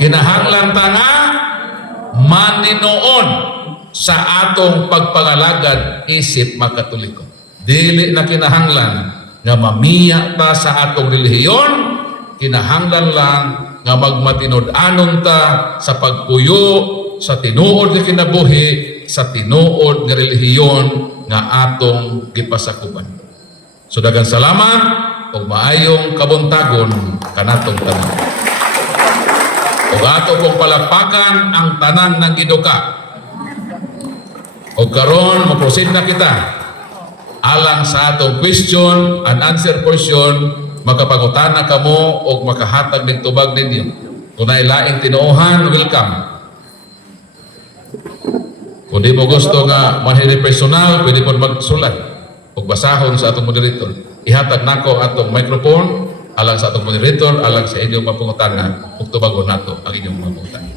kinahanglan ta nga maninoon sa atong pagpangalagad isip mga Katoliko. Dili na kinahanglan nga mamiya ta sa atong relihiyon, kinahanglan lang nga magmatinod-anon ta sa pagpuyo sa tinuod nga kinabuhi, sa tinuod nga relihiyon nga atong gipasakupan. So daghang salamat ug maayong kabuntagon kanatong tanan. Ug ato kong palakpakan ang tanan ng giduka. Ug karon mo-proceed na kita alang sa atong question and answer portion. Makapangutana kamo o makahatag ng tubag ninyo. Kung nailaing tinuohan, welcome. Kung di mo gusto nga manhiri personal, pwede po magsulat o basahon sa atong moderator. Ihatag nako atong microphone alang sa atong moderator, alang sa inyong mapangutana ug tubagon nato ang inyong mapangutana.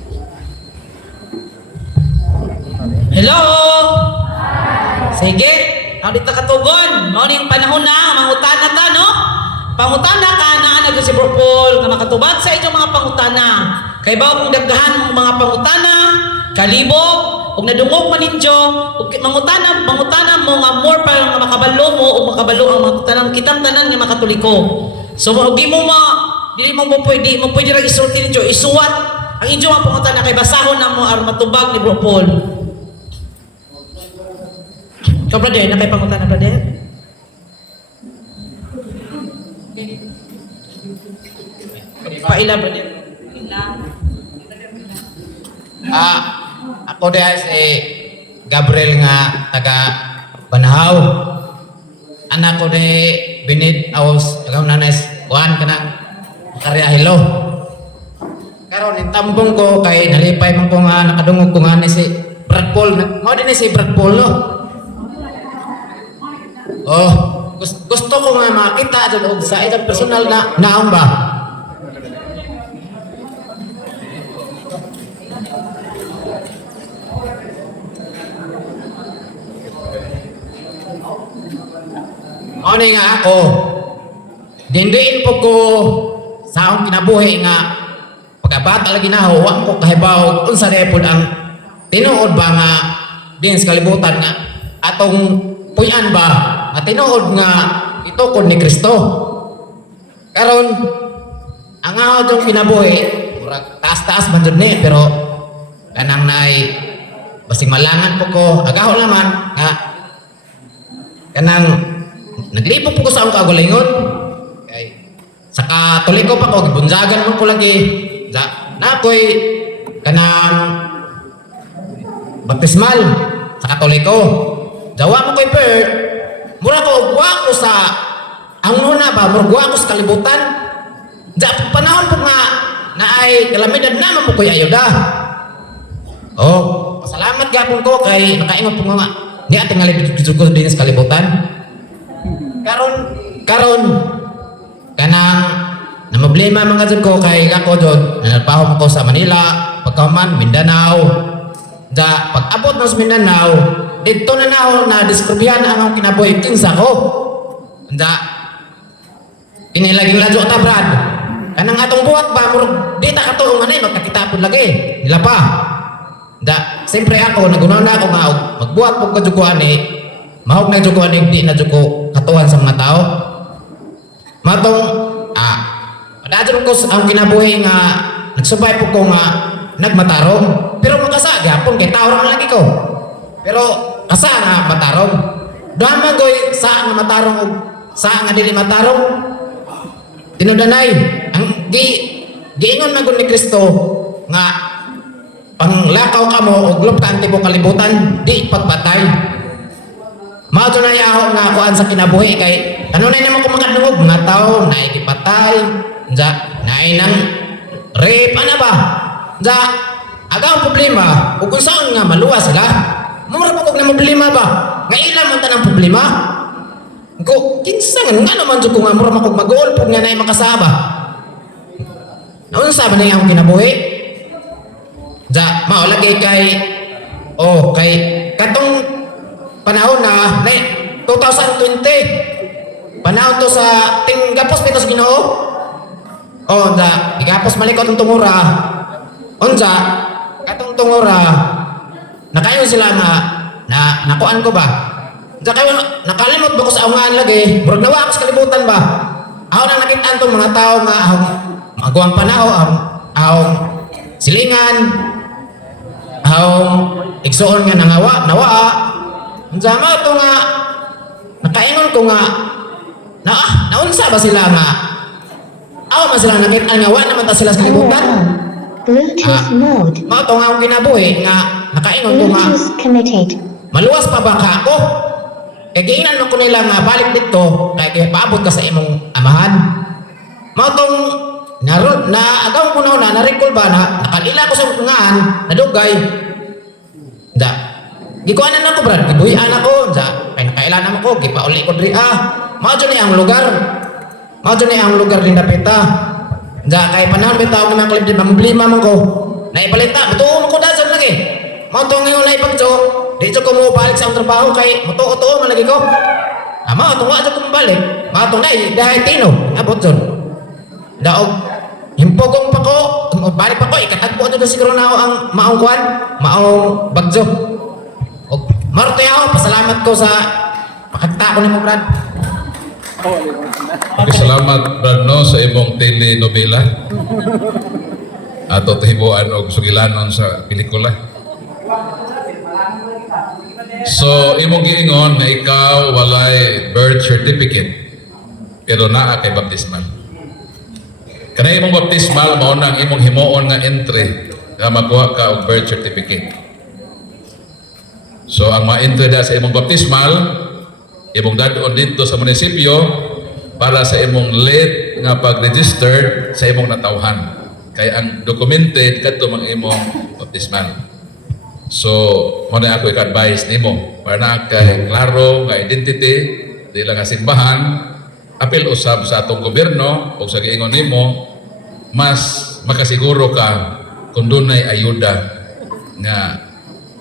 Hello! Sige, ang dito katugon. Morning panahon na, mangutana ta, no? Pangutana ka na nag si Bro Paul nga makatubag sa inyong mga pangutana. Kay ba kung daghan mga pangutana, kalibog, ug nadungog man ninyo, ug mangutana mo nga more pa nga makabalo mo ug makabalo ang mga tanang kitang tanan nga mga Katoliko. So gi mo dili mo pwede ra isulti ninyo, isuwat ang inyong mga pangutana kay basahon na mo aron matubag ni Bro Paul. Ikaw, brother, na kay pangutana, brother? Paila, brother. Ako dahil si Gabriel nga taga Banahaw. Anak ko ni Binid Aos, agaw nanas, kuhan ka ng Karyahilo. Karon itambong ko kay nalipay man ko nga nakadungog ko nga ni si Brad Paul. Mao din ni si Brad Paul, no? Oh, gusto ko nga makita dun sa ilang personal na naong ba? Ano nga ako, dindiin po ko sa akong kinabuhi nga pagkabata lagi na huwag ko kahibaw unsa repod ang tinuod ba nga din sa kalibutan nga atong puyan ba nga tinuod nga itukod ni Kristo. Karon ang atong kinabuhi murag taas-taas man jud ni pero kanang naay basig malangan po ko agaw naman nga kanang naglipok po ko sa akong kagalingon. Kay sa Katoliko pa ko, gibunjagan mo ko lagi. Na ako'y kanang baptismal sa Katoliko. Jawa mo ko'y bird, mura ko guwa ko sa ang nuna ba, mura guwa ko sa kalibutan. Panahon po nga na ay kalamidad naman po ko'y ayuda. Oh, pasalamat gapon ko kay nakaingot po nga ni ating ngalibid ko din sa kalibutan. Karon kanang namblema mga jud ko kay ako jud nalpahom ko sa Manila, pagkaman Mindanao. Da pag-abot ng Mindanao, dito na ako na diskubrihan ang akong kinabuhi kinsa ko. Da inilaging ladyo ta Brad. Kanang atong buhat ba murag di ta katuong anay magkakita pud lagi. Nila pa. Da siyempre ako nagunaw na ako nga magbuhat pud ko jud ko ani. Mahog na jud ko ani di na jud ko katuhan sa mga tao. Matong padadyon ko ang kinabuhi nga nagsubay po ko nga nagmatarong pero makasa gyapon kay tao ra lagi ko. Pero asa nga matarong? Duha man goy sa nga matarong ug sa nga dili matarong. Tinudanay ang giingon na gud ni Kristo nga panglakaw kamo og luptan tibo kalibutan di pagpatay. Mao na yaho nga kuan sa kinabuhi kay ano na naman ko makadungog mga tao na ikipatay na nang rape ana ba agaw problema ug kung saan nga maluwa sila mura pa kog na problema ba nga ilan man tanang problema ko kinsa nga naman jud ko nga mura makog mag-goal pug nga nay makasaba unsa ba na yung kinabuhi mao lagi kay katong panahon na 2020 panahon to sa tinggapos pitos Ginoo igapos malikot ang tungura Unsa katong tungora nakayon sila nga na nakuan ko ba? Unsa kayo nakalimot ba ko sa aungan lagi? Murag nawa ako sa kalibutan ba? Ako nang nakita tong mga tao nga magawang panaw ang silingan igsuon nga nawa unsa ma to nga nakaingon ko nga naunsa ba sila nga man sila nakita nga wa naman ta sila sa kalibutan. Bluetooth mode. Mao to nga akong kinabuhi nga nakaingon ko nga Bluetooth connected. maluwas pa ba ka ako? Giingnan mo ko nila nga balik dito kay paabot ka sa imong amahan. Mao tong agaw ko na recall ba na nakalila ko sa ngan nadugay. Da. Gikuanan ako brad, gibuhian ako sa kay nakailan ako gipauli ko diri Mao jud ni ang lugar. Mao jud ni ang lugar din dapita. Da kay panahon bitaw ko nang klib di problema man ko. Naipalita, butuo mo ko dasan lagi. Mao to ngayon na ipagso, di ko mo balik sa trabaho kay mutuo man lagi ko. Mao to wa jud ko balik. Mao to nay dahil tino, abot jud. Daog himpogong pa ko, balik pa ko ikatagpo jud siguro na ako ang maong kuan, maong bagjo. Og marto yaw, pasalamat ko sa pakagta ko nimo brad. Okay, salamat Brad no sa imong telenovela. Ato tahibuan og sugilanon sa pelikula. So imong giingon na ikaw walay birth certificate pero naa kay baptismal. Kanay imong baptismal mao nang imong himuon nga entry nga makuha ka og birth certificate. So ang ma-entry da sa imong baptismal imong dadon dito sa munisipyo para sa imong late nga pag-register sa imong natawhan. Kay ang documented kadto mang imong baptismal. So, mo na ako i-advise nimo para na kay klaro nga identity, di lang nga simbahan, apil usab sa atong gobyerno o sa giingon nimo, mas makasiguro ka kung dunay ayuda nga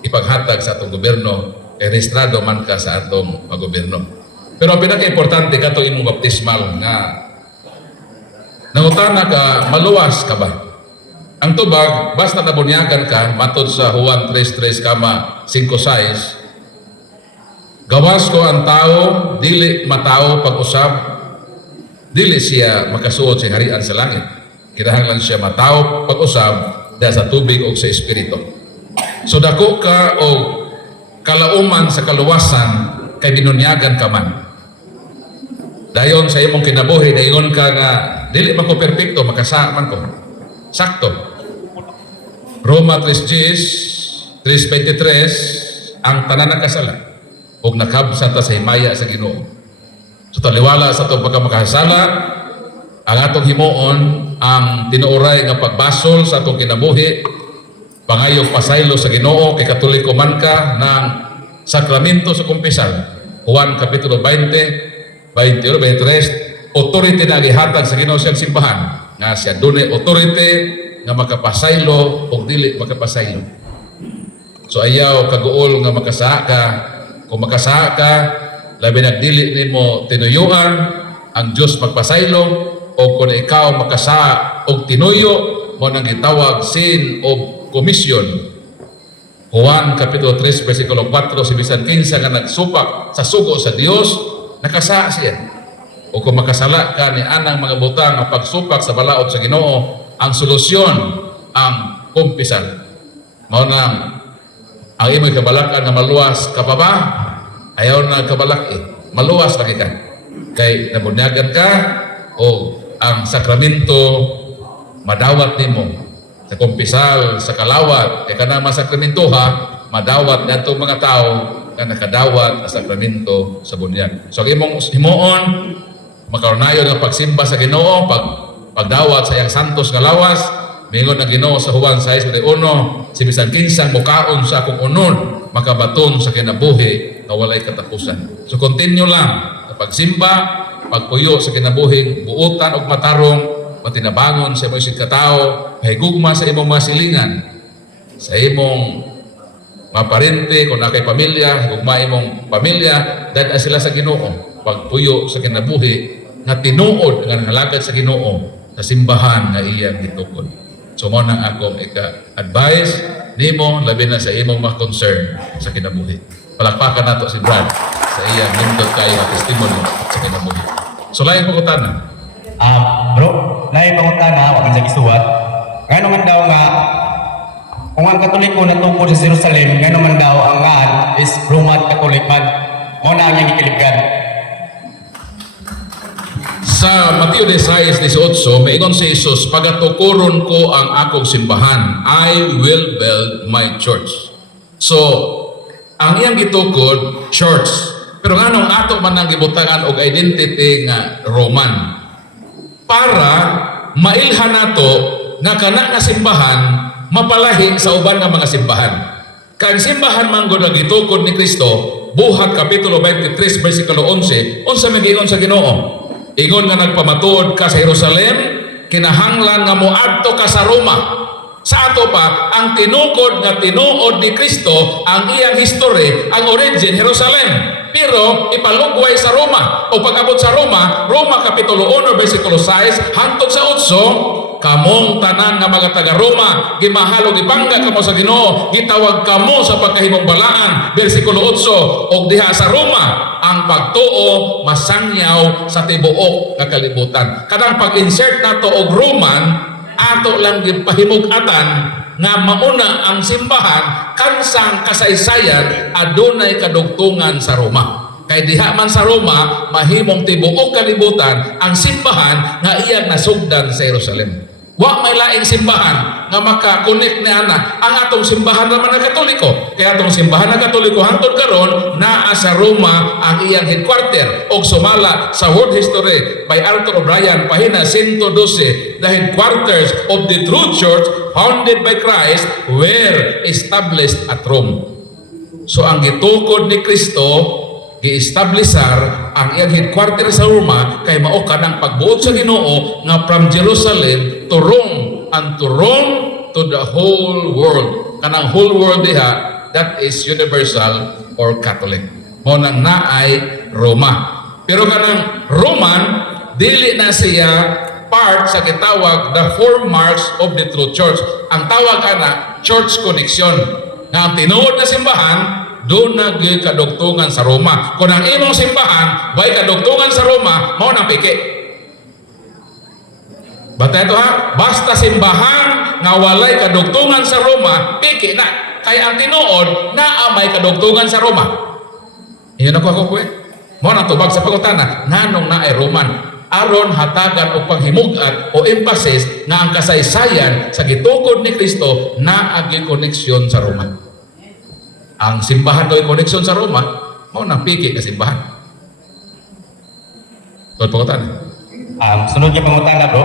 ipaghatag sa atong gobyerno rehistrado man ka sa atong gobyerno. Pero ang pinaka-importante kato imong baptismal nga nangutana ka, maluwas ka ba? Ang tubag, basta nabunyagan ka, matod sa Juan 3:3 kama 5:6, gawas ko ang tao, dili matao pag-usab, dili siya makasuot sa harian sa langit. Kinahanglan siya matao pag-usab dahil sa tubig o sa espiritu. So dako ka o kalauman sa kaluwasan kay binunyagan ka man. Dayon sa imong kinabuhi, dayon ka nga dili man ko perpekto, makasa man ko. Sakto. Roma 3:23 ang tanan nakasala ug nakabsa ta sa himaya sa Ginoo. So taliwala sa atong pagkamakasala, ang atong himuon ang tinuoray nga pagbasol sa atong kinabuhi, pangayong pasaylo sa Ginoo kay Katoliko man ka ng sakramento sa kumpisal. Juan kapitulo 20, 21, 23, authority na gihatag sa Ginoo siyang simbahan nga siya dunay authority nga makapasaylo o dili makapasaylo. So ayaw kaguol nga makasa ka. Kung makasa ka, labi nagdili nimo tinuyuan ang Dios magpasaylo, o kung ikaw makasa og tinuyo mo nang gitawag sin o komisyon. Juan kapitulo 3 versikulo 4 si bisan 15 nga nagsupak sa sugo sa Dios, nakasa siya. O kung makasala ka ni anang mga butang nga pagsupak sa balaod sa Ginoo, ang solusyon ang kumpisal. Mao nang ang imong kabalakan nga maluwas ka pa ba? Ayaw na kabalak maluwas lagi ka. Kay nabunyagan ka o ang sakramento madawat nimo sa kumpisal, sa kalawat, kana masakramento ha, madawat ngadtong mga tao nga nakadawat sa sakramento sa bunyag. So ang imong himuon makaronayon ang pagsimba sa Ginoo, pagdawat sa iyang santos nga lawas, mingon ang Ginoo sa Juan 6:1, si bisan kinsang mukaon sa akong unon, makabaton sa kinabuhi na walay katapusan. So continue lang sa pagsimba, pagpuyo sa kinabuhing buutan og matarong, matinabangon sa imong isig katao, higugma sa imong mga silingan, sa imong mga parente, kung nakay pamilya, higugma imong pamilya, dad sila sa Ginoo, pagpuyo sa kinabuhi nga tinuod nga nangalagad sa Ginoo sa simbahan nga iyang gitukod. So mo nang akong ika-advise nimo labi na sa imong mga concern sa kinabuhi. Palakpakan nato si Brad sa iyang nindot kayo nga testimony sa kinabuhi. So lain ko tanan. Bro, lain pangutana, wag sa isuwat. Ngano man daw nga kung ang Katoliko natungkol sa Jerusalem, ngano man daw ang ngan is Roman Catholic man. Mo na ang iyang ikilibgan. Sa Mateo 16:18, maingon si Jesus, pagatukuron ko ang akong simbahan, I will build my church. So, ang iyang gitukod, church. Pero nganong ato man ang gibutangan og identity nga Roman. Para mailhan nato nga kana nga simbahan mapalahi sa uban nga mga simbahan. Kang simbahan man gud ang gitukod ni Kristo, Buhat Kapitulo 23 versikulo 11, unsa may giingon sa Ginoo? Ingon nga nagpamatuod ka sa Jerusalem, kinahanglan nga moadto ka sa Roma. Sa ato pa, ang tinukod nga tinuod ni Kristo, ang iyang history, ang origin, Jerusalem. Pero ipalugway sa Roma. O pag-abot sa Roma, Roma Kapitulo 1, versikulo 6, hangtod sa 8, kamong tanan nga mga taga-Roma, gimahalog ipangga kamo sa Ginoo, gitawag kamo sa pagkahimong balaan, versikulo 8, og diha sa Roma, ang pagtuo masangyaw sa tibuok nga kalibutan. Kadang pag-insert nato og Roman, ato lang gipahimug-atan nga mauna ang simbahan kansang kasaysayan adunay kadugtungan sa Roma. Kay diha man sa Roma mahimong tibuok kalibutan ang simbahan nga iyang nasugdan sa Jerusalem. Wa may laing simbahan nga maka-connect ni ana ang atong simbahan naman na Katoliko. Kaya atong simbahan na Katoliko hangtod karon naa sa Roma ang iyang headquarter og sumala sa World History by Arthur O'Brien pahina 112, the headquarters of the true church founded by Christ were established at Rome. So ang gitukod ni Kristo gi-establisar ang iyang headquarter sa Roma kay mao kanang pagbuot sa Ginoo nga from Jerusalem to Rome and to Rome to the whole world. Kanang whole world diha, that is universal or Catholic. Mao nang naay Roma. Pero kanang Roman dili na siya part sa gitawag the four marks of the true church. Ang tawag ana church connection. Nga ang tinuod na simbahan doon nagkadugtungan sa Roma. Kung ang imong simbahan bay kadugtungan sa Roma, mao nang piki. Basta ito ha, basta simbahan nga walay kadugtungan sa Roma, piki na. Kaya ang tinuod na may kadugtungan sa Roma. Iyon ako kuwe. Mao nang tubag sa pagutana, nganong na ay Roman. Aron hatagan o panghimugat o emphasis nga ang kasaysayan sa gitukod ni Kristo na agi koneksyon sa Roma. Ang simbahan do'y koneksyon sa Roma, mao nang piki ka simbahan. Tuod pangutan. Sunod yung pangutana, bro.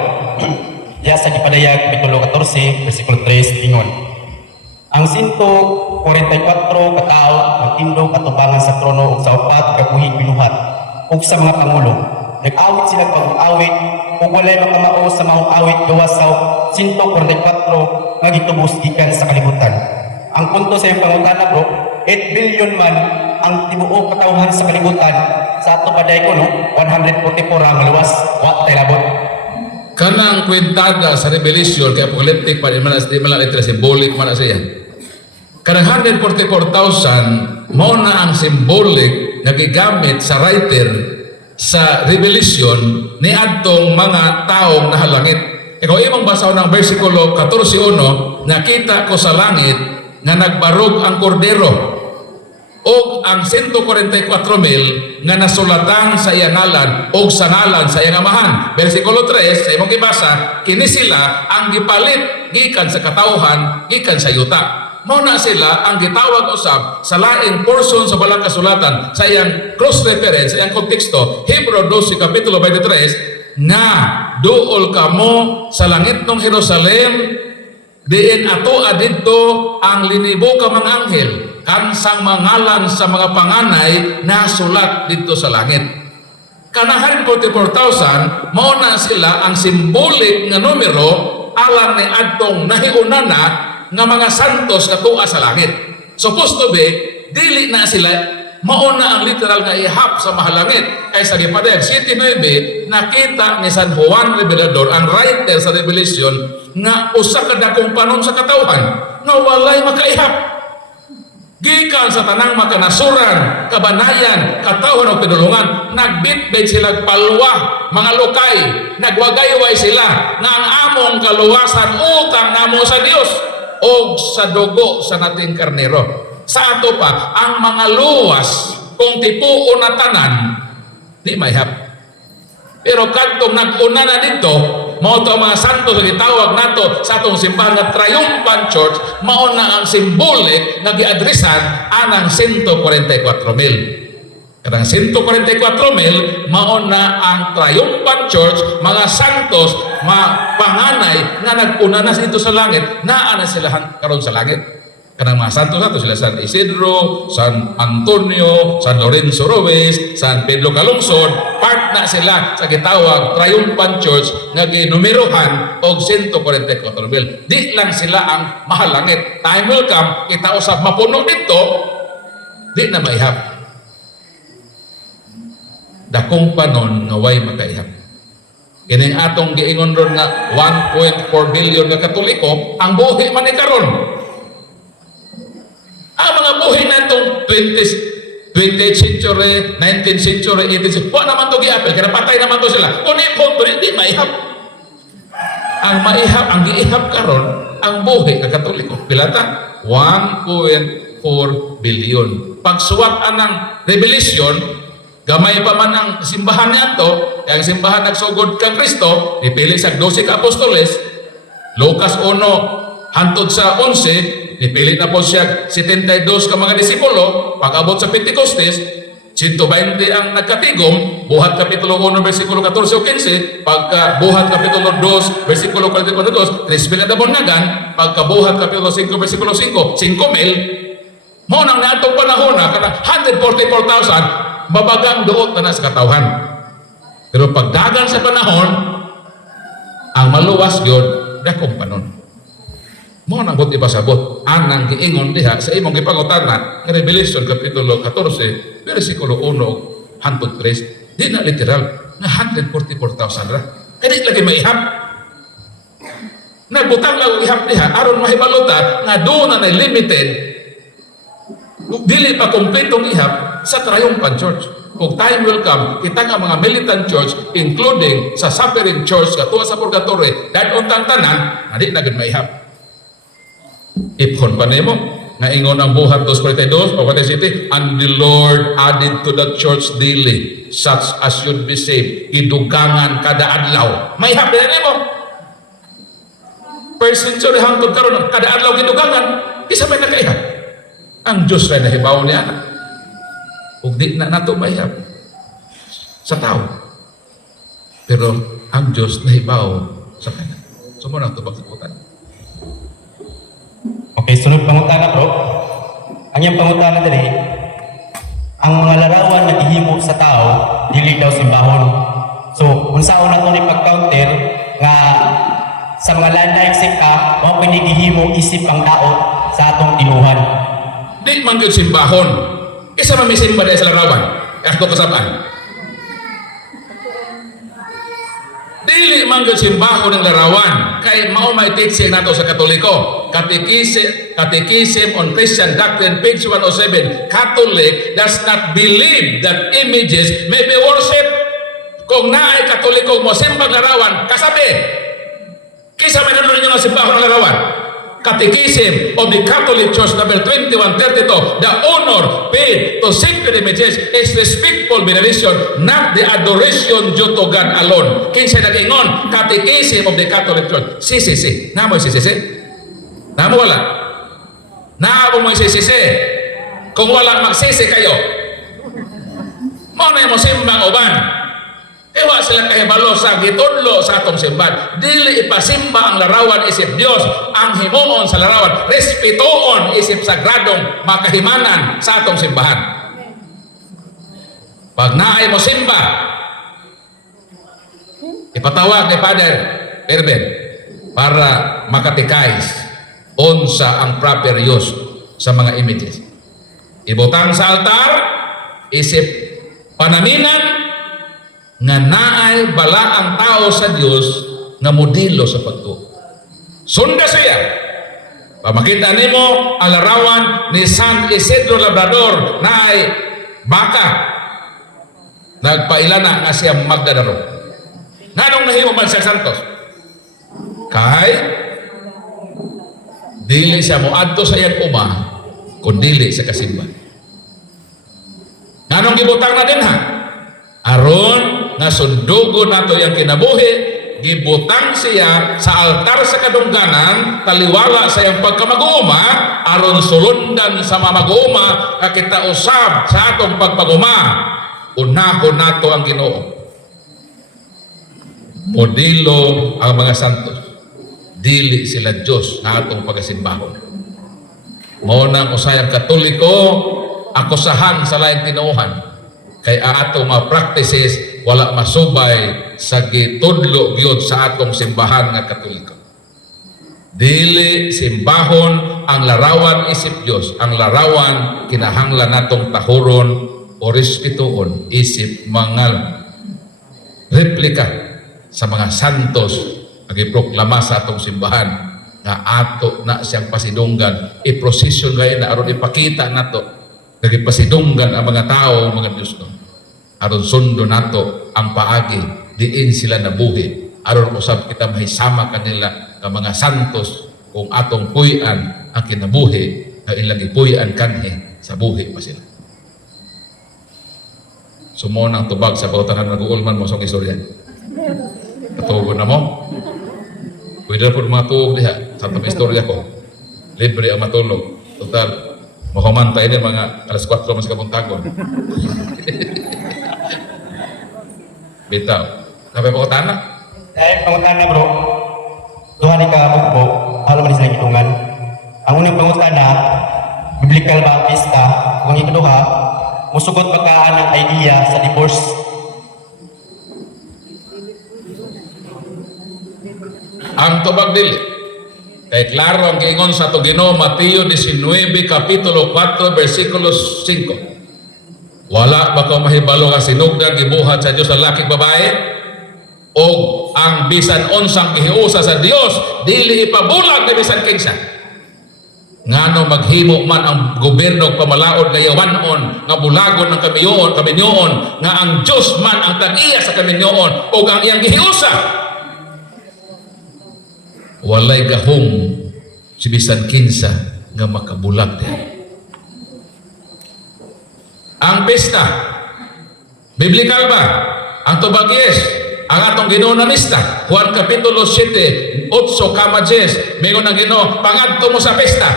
Diya sa Gipadayag, Kapitulo 14, versikulo 3, ingon. Ang 144 katao nagtindog atubangan sa trono ug sa upat ka buhig binuhat ug sa mga pangulo. Nag-awit sila pag-awit ug walay makamao sa maong awit gawas sa 144 nga gitubos gikan sa kalibutan. Ang punto sa iyong pangutana, bro, 8 billion man ang tibuok katawhan sa kalibutan. Sa ato paday ko, no? 144 ang luwas, wa tay labot. Kanang kwentada sa Revelation kay apocalyptic pa di man itra symbolic man siya. Kanang 144,000 mao na ang symbolic nga gigamit sa writer sa Revelation ni adtong mga taong nahalangit. Ikaw imong basaw ng versikulo 14:1, nakita ko sa langit nga nagbarog ang kordero o ang 144,000 nga nasulatan sa iyang ngalan o sa ngalan sa iyang amahan. Versikulo 3 sa imong gibasa, kini sila ang gipalit gikan sa katawhan, gikan sa yuta. Mao na sila ang gitawag usab sa laing portion sa balang kasulatan sa iyang cross reference, sa iyang konteksto, Hebrew 12 kapitulo 23, nga duol kamo sa langit ng Jerusalem, diin ato adidto ang linibo ka mga anghel kansang mangalan sa mga panganay na sulat dito sa langit. Kanang 144,000 mao na sila ang simbolik nga numero alang ni adtong nahiunana nga mga santos nga tuwa sa langit. Supposed to be dili na sila mauna ang literal nga ihap sa mahalangit. Kay sa gipadayag City 9, nakita ni San Juan Revelador, ang writer sa Revelation, nga usa ka dakong panon sa katawhan nga walay makaihap. Gikan sa tanang makanasuran, kabanayan, katawhan o pinulungan, nagbitbit sila palwa, mga lokay, nagwagayway sila, nga ang among kaluwasan utang namo sa Dios o sa dugo sa nating karnero. Sa ato pa, ang mga luwas, kung tipuon na tanan, di maihap. Pero kadtong nag-una na dito, mao to mga santo sa gitawag nato sa atong simbahan nga Triumphant Church, mao na ang simbole nga giadresan anang 144,000. Kanang 144,000 mao na ang Triumphant Church, mga santos, panganay nga nag-una na dito sa langit, naa na sila karon sa langit. Kanang mga santos nato sila San Isidro, San Antonio, San Lorenzo Ruiz, San Pedro Calungsod, part na sila sa gitawag Triumphant Church nga ginumerohan og 144,000. Di lang sila ang mahalangit. Time will come, kita usab mapuno dito, di na maihap. Dakong panon nga way makaihap. Kining atong giingon ron nga 1.4 billion nga Katoliko, ang buhi man ni karon. Ang mga buhay na itong 20th century, 19th century, 18th century, huwag naman ito giapil, kaya patay naman ito sila. Kung ipon, hindi maihap. Ang maihap, ang giihap karon, ang buhay ng Katoliko. Pilata? 1.4 billion. Pagsuwat ng Revelation, gamay pa man ang simbahan niya ito, ang simbahan nagsugod kang Kristo, ipili sa 12 ka apostoles, Lucas 1, hantod sa 11, ipili na po siya 72 ka mga disipulo, pag-abot sa Pentecostes, 120 ang nagkatigom, buhat kapitulo 1, versikulo 14 o 15, pagka buhat kapitulo 2, versikulo 42, 3,000 na bunyagan, pagka buhat kapitulo 5, versikulo 5, 5,000, mo nang natong panahon na, kana 144,000, babagang doot na sa katawhan. Pero pagdagan sa panahon, ang maluwas yun, dakong panon. Mo nang buti pasabot anang giingon diha sa imong gipangutana nga Revelation kapitulo 14 bersikulo 1 hangtod 3 di na literal na 144,000 ra kadi lagi maihap nagbutang lang ihap diha aron mahibaluta nga do na limited dili pa kumpletong ihap sa Triumphant Church. Kung time will come, kita nga mga militant church, including sa suffering church, katuwa sa purgatory, dahil untang tanan, hindi na maihap. Ipon pa nimo nga ingon ang buhat 2:42 Pawatay City, and the Lord added to the church daily such as should be saved. Idugangan kada adlaw. May hapde nimo. Per century hangtod karon kada adlaw gidugangan, isa may nakaiha. Ang Dios ray nahibaw niya. Ug di na nato mahihap sa tao. Pero ang Dios nahibaw sa kanya. Sumo na to pagsabutan. Okay, sunod pangutana bro. Ang iyang pangutana dali, ang mga larawan na gihimo sa tao, dili daw simbahon. So, unsaon nato ni pag-counter nga sa mga landline sekta, mao pinigihimo isip ang daot sa atong tinuhan. Di man gyud simbahon. Isa man may simba sa larawan. Ato kasabaan. Dili man gyud simbahon ng larawan kay mao may teaching nato sa Katoliko. Catechism on Christian Doctrine, page 107. Catholic does not believe that images may be worshipped. Kung naay Katoliko mo simbang larawan, kasabi. Kisa may nanonood nyo ng simbahon ng larawan. Catechism of the Catholic Church, number 2132. The honor paid to sacred images is respectful veneration, not the adoration due to God alone. Kinsa nag-ingon, Catechism of the Catholic Church. CCC. Namo CCC? Namo wala? Namo mo CCC? Kung wala magsisi kayo, mo na mo simbang uban. Ewa sila kahibalo sa gitudlo sa atong simbahan. Dili ipasimba ang larawan isip Dios. Ang himuon sa larawan, respetuon isip sagradong makahimanan sa atong simbahan. Pag naay mo simba, ipatawag ni Father Erben para makatikais unsa ang proper use sa mga images. Ibutang sa altar, isip panaminan nga naay bala ang tao sa Dios nga modelo sa pagtuo. Sunda siya. Pamakita nimo ang larawan ni San Isidro Labrador na ay baka nagpailana nga siya magdadaro. Nganong nahimo man siya santos? Kay dili siya moadto sa iyang uma kun dili sa kasimba. Nganong gibutang na din ha? Aron nga sundugo nato yang kinabuhi, gibutang siya sa altar sa kadungganan, taliwala sa iyang pagkamag-uuma, aron sulundan sa mamag-uuma, kita usab sa atong pagpag-uma. Unahon nato ang Ginoo. Modelo ang mga santos. Dili sila Diyos na atong pagasimbahon. Mao nang usayang Katoliko, akusahan sa lain tinuohan. Kay atong mga practices wala masubay sa gitudlo gyud sa atong simbahan nga Katoliko. Dili simbahon ang larawan isip Dios, ang larawan kinahanglan natong tahuron o respetuon isip mga replika sa mga santos nga giproklama sa atong simbahan nga ato na siyang pasidunggan, i-prosesyon gayud na aron ipakita nato nagipasidunggan ang mga tao, mga Diyos no. Aron sundo nato ang paagi, diin sila nabuhi. Aron usab kita mahisama kanila ng mga santos kung atong puy-an ang kinabuhi, na ilang ipuy-an kanhi sa buhi pa sila. Sumo nang tubag sa bautanan nag-uulman mo sa istorya. Katugo na mo. Pwede na po mga tuog diha sa itong istorya ko. Libre ang matulog. Total, makamantay din mga alas 4 mas kabuntagon. Bitaw. Kapay po katana? Dahil pangutana bro, duha ni ka po, alam man silang itungan. Ang unang pangutana, biblical ba ang pista? Kung ikaduha, musugot ba ka ng idea sa divorce? Ang tubag dili. Kay klaro ang giingon sa to Ginoo Mateo 19 kapitulo 4 bersikulo 5. Wala ba ka mahibalo nga sinugdan gibuhat sa Dios sa laking babae? O ang bisan unsang gihiusa sa Dios dili ipabulag ni bisan kinsa. Ngano maghimo man ang gobyerno pamalaod nga yawanon nga bulagon ng kaminyoon nga ang Dios man ang tag-iya sa kaminyoon o ang iyang gihiusa. Walay gahom si bisan kinsa nga makabulag din. Ang pista, biblical ba? Ang tubag yes, ang atong Ginoo na mista. Juan kapitulo 7, 8 kama 10, mingon ang Ginoo, pangadto mo sa pista.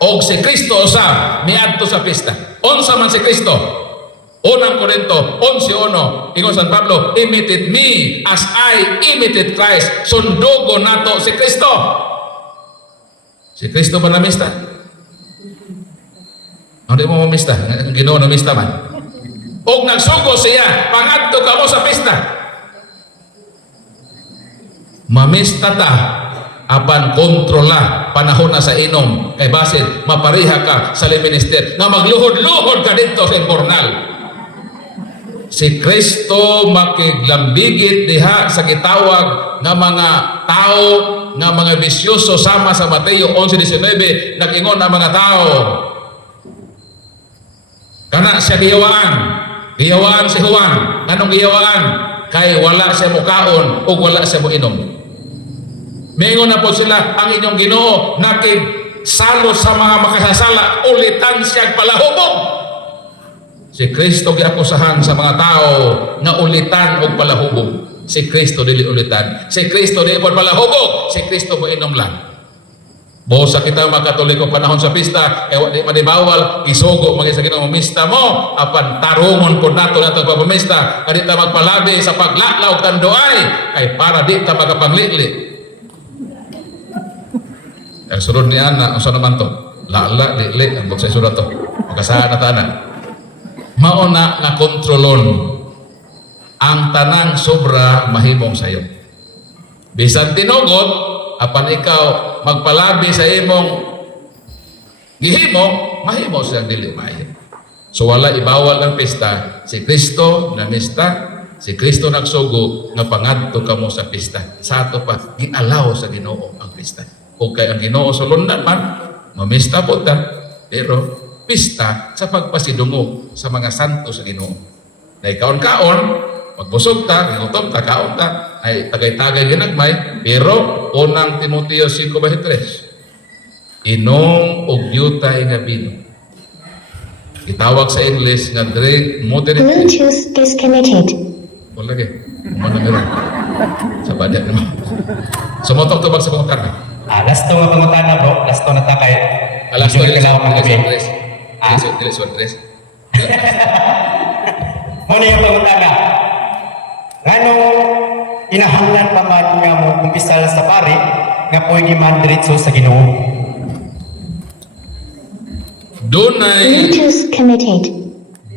Og si Kristo usab miadto sa pista. Unsa man si Kristo? Unang Korinto 11:1, ingon San Pablo, imitate me as I imitate Christ. Sundugo nato si Kristo. Si Kristo ba namista? Hindi mo mamista, ang Ginoo namista man. Og nagsugo siya, pangadto ka mo sa pista. Mamista ta, apan kontrola, panahon na sa inom, kay basit, mapariha ka sa minister, na magluhod-luhod ka dito sa informal. Si Kristo makiglambigit diha sa gitawag nga mga tao nga mga bisyoso sama sa Mateo 11:19 nag-ingon ang mga tao kana siya giyawaan si Juan. Anong giyawaan? Kay wala siya mukaon o wala siya moinom. Mingon na po sila ang inyong Ginoo nakig-salo sa mga makasasala, ulitan siya palahubog. Si Kristo giakusahan sa mga tao nga ulitan og palahubog. Si Kristo dili ulitan. Si Kristo dili palahubog. Si Kristo mo inom lang. Bosa kita mga Katoliko panahon sa pista, di manibawal, isugo magi sa Ginoo mista mo, apan tarungon ko nato pagpamista, kadi ta magpalabi sa paglaklaw kandoay, kay para di ta magapanglili. Ang sunod ni Ana, ang naman to? Lala, dili, ang sa surat to. Magkasaan na tanan. Mauna nga kontrolon ang tanang sobra mahimong sayo. Bisan tinugot, apan ikaw magpalabi sa imong gihimo, mahimo siyang dili mahimo. So wala ibawal ang pista. Si Kristo na mista, si Kristo nagsugo nga pangadto kamo sa pista. Sa ato pa gialaw sa Ginoo ang pista. O kay ang Ginoo sulundan man, mamista po ta, pero pista sa pagpasidungo sa mga santo sa Ginoo. Na ikaon-kaon, magbusog ta, gutom ta, kaon ta, ay tagay-tagay ginagmay, pero unang Timoteo 5:23, inom og yutay nga bino. Itawag sa English nga drink moderately. Bluetooth disconnected. Wala lagi. Umana meron. Sa badya naman. Sumotong tubag sa pangutan. Lasto nga pangutana bro, lasto na takay. Alas ko Medyo nila nagkalaw ng gabi. Muna yung pangutana. Nganong inahanglan pa man nga mo kumpisal sa pari nga pwede man diretso sa Ginoo? Bluetooth connected.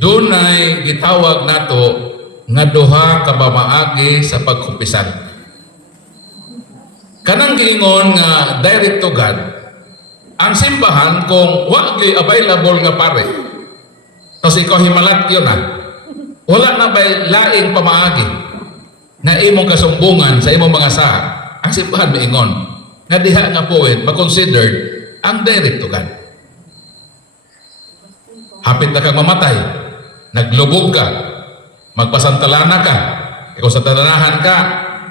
Dunay gitawag nato nga duha ka pamaagi sa pagkumpisal. Kanang giingon nga direct to God, ang simbahan kung wa gyud available nga pare. Tapos ikaw himalat yun wala na bay laing pamaagi na imong kasumbungan sa imong mga saha. Ang simbahan miingon nga diha nga puwed ma-considered ang direct to God. Hapit na kang mamatay, naglubog ka, magpasantalana ka, ikaw sa talanahan ka,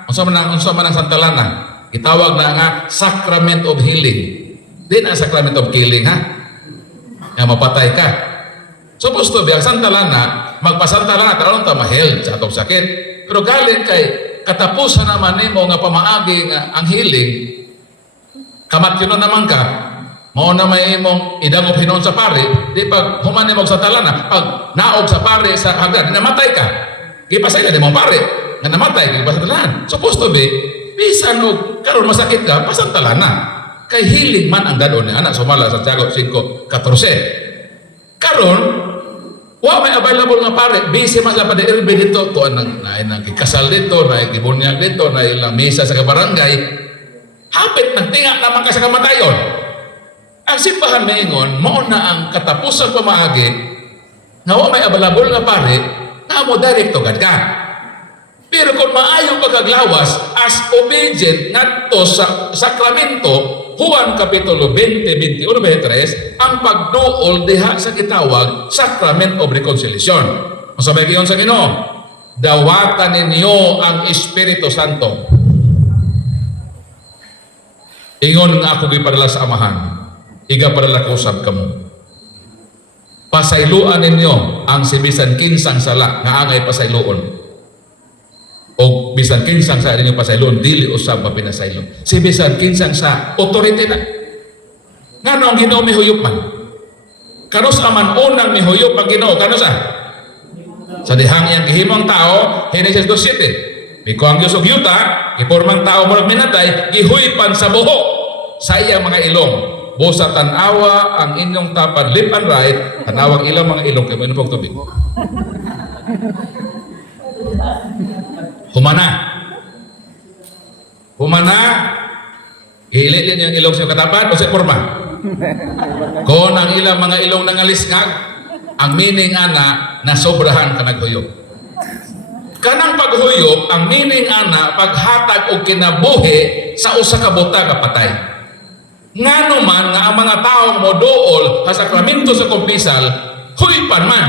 unsa man ang santalana, itawag na nga sacrament of healing. Di na sacrament of killing nga mapatay ka. Supposed to be, ang santalana, magpasantalana, karon ta ma-healed sa atong sakit. Pero galing kay katapusan naman nimo nga pamaagi nga ang healing, kamatyon na naman ka, mao na may imong idangop hinon sa pare, di pag human mo sa talana, pag naog sa pare sa hagdan, namatay ka. Gipasay na di mong pare, nga namatay, gipasay talahan. Supposed to be, bisan og karon masakit ka, pasantalana. Kay healing man ang dadon ni anak sumala sa Santiago 5:14. Karon, wa may available nga pare, busy man sa padairbe dito, tuan nang kikasal dito, na gibunyag dito, na ilang misa sa kabarangay, hapit nagtinga naman ka sa kamatayon. Ang simbahan maingon, mao na ang katapusan pamaagi nga wa may available nga pare nga mo direct to God ka. Pero kung maayo pagkaglawas as obedient ngadto sa sakramento, Juan Kapitulo 20:21-23, ang pagduol diha sa gitawag Sacrament of Reconciliation. Masabay giyon sa Ginoo, dawatan ninyo ang Espiritu Santo. Ingon nga ako gipadala sa Amahan, iga padala ko usab kamo. Pasayloan ninyo ang si bisan kinsang sala nga angay pasayloon. O bisan kinsang sa ninyo pasayloon, dili usab mapinasaylo. Si bisan kinsang sa authority na. Ngano ang Ginoo mihuyop man? Kanos aman unang mihuyop ang Ginoo? Kanos sa dihang iyang gihimong tao, Genesis 2:7. Miko ang Diyos og yuta, gipormang tao murag minatay, gihuipan sa buho sa iyang mga ilong. Busa tanawa ang inyong tapad, left and right, tanawang ilang mga ilong, kayo pong tubig. Humana, ihililin yung ilong sa katapad o sa porma. Kung ang ilang mga ilong nangaliskag, ang meaning ana na sobrahan ka naghuyop. Kanang paghuyop, ang meaning ana paghatag o kinabuhi sa usa ka buta ka patay. Ngano man nga ang mga taong moduol sa sakramento sa kumpisal, huypan man.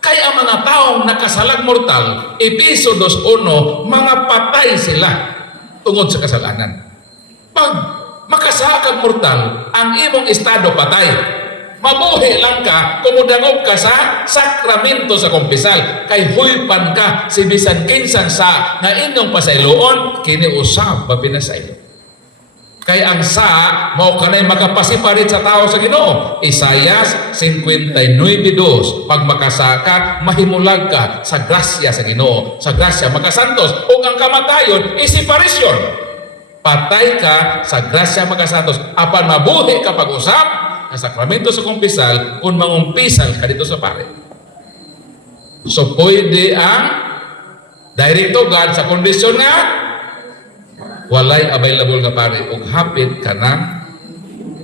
Kaya ang mga taong nakasalag mortal, Episo 2:1, mga patay sila tungod sa kasalanan. Pag makasakag mortal, ang imong estado patay. Mabuhi lang ka, kumudangog ka sa sakramento sa kumpisal. Kay huypan ka, si bisan kinsan sa nga inyong pasayloon, kiniusap pa pinasaylo. Kaya ang sa mao kanay makapasiparit sa tao sa Ginoo. Isaias 59:2, pag makasaka, mahimulag ka sa grasya sa Ginoo, sa grasya makasantos, ug ang kamatayon isiparisyon. Patay ka sa grasya makasantos, apan mabuhi ka pag-usap sa sakramento sa kumpisal, kung mangumpisal ka dito sa pare. So pwede ang direct to God sa kondisyon nga walay available nga pare ug hapit ka na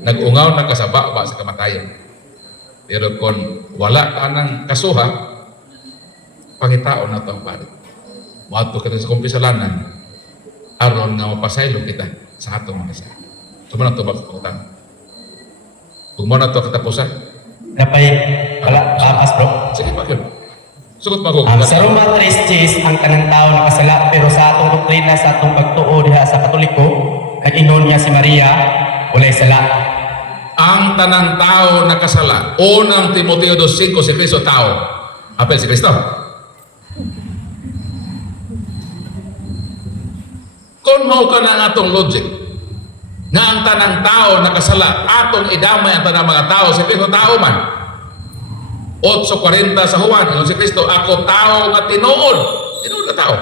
nagungaw na kasaba sa kamatayon. Pero kung wala ka ng kasuha, pangitaon na ito ang pari. Mato kita sa kumpisalanan, aron nga mapasaylo kita sa atong mga isa. Sumunod ito magkakutan. Kung mo na ito katapusan, Napay, wala, papas bro. sige pa yun. Sugot magog. Sa Roma 3:6, ang tanang tao nakasala, pero sa atong doktrina, sa atong pagtuo diha sa Katoliko, kay ingon niya si Maria, walay sala. Ang tanang tao nakasala. Unang Timoteo 2:5, si Kristo tao. Apel si Kristo. Kung mao ka na atong logic, nga ang tanang tao nakasala, atong idamay ang tanang mga tao, si Kristo tao man. 8:40 sa Juan, ingon si Kristo, ako tao nga tinuod. Tinuod na tao.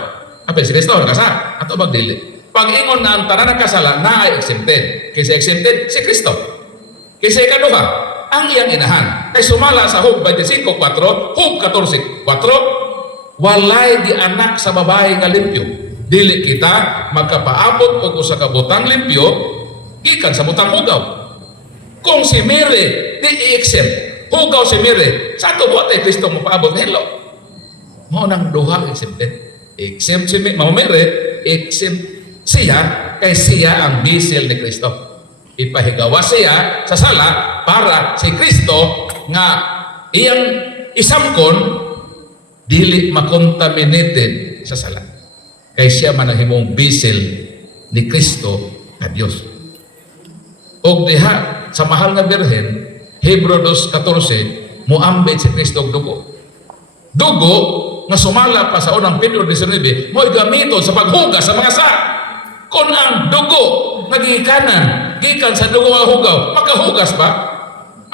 Apel si Kristo, nakasala. Ato magdili. Pag ingon na ang tanang nakasala, na ay exempted. Kaysa exempted, si Kristo. Kaysa ikaduha, ang iyang inahan. Kay sumala sa Hub 25:4, Hub 14:4, walay di anak sa babae nga limpyo. Dili kita magkapaabot og usa ka butang limpyo gikan sa butang hugaw. Kung si Mary di i-exempt, hugaw si Mary, sa ato buhat ay Kristo mo paabot hello. Mao nang duha exempted. Exempt si Mama Mary, exempt siya kay siya ang bisil ni Kristo. Ipahigawa siya sa sala para si Kristo nga iyang isamkon dili makontaminated sa sala. Kay siya man ang himong bisil ni Kristo na Dios. Og diha sa mahal nga birhen, Hebrew 2:14, muambit si Kristo og dugo. Dugo nga sumala pa sa unang Pedro 19, mo'y gamiton sa paghugas sa mga sa. Kung ang dugo nagikanan, gikan sa dugo nga hugaw, makahugas ba?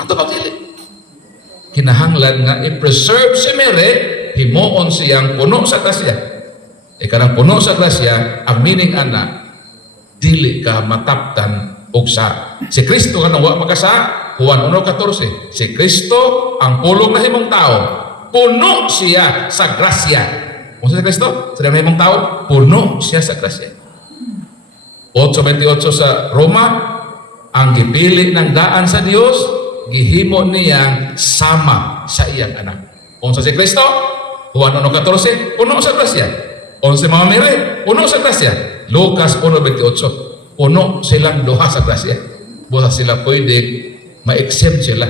Ato pagdili. Kinahanglan nga i-preserve si Mary, himuon siyang puno sa grasya. Kanang puno sa grasya, ang meaning ana, dili ka mataptan og sa. Si Kristo kanang wa makasa, Juan 1:14. Si Kristo ang pulong na himong tao, puno siya sa grasya. Kung si Kristo, sa himong tao, puno siya sa grasya. 8:28 sa Roma, ang gipili ng daan sa Dios, gihimo niyang sama sa iyang anak. Kung sa si Kristo, Juan 1:14, puno sa grasya. Kung si Mama Mary, puno sa grasya. Lucas 1:28, puno silang duha sa grasya. Buta sila pwede ma-exempt sila.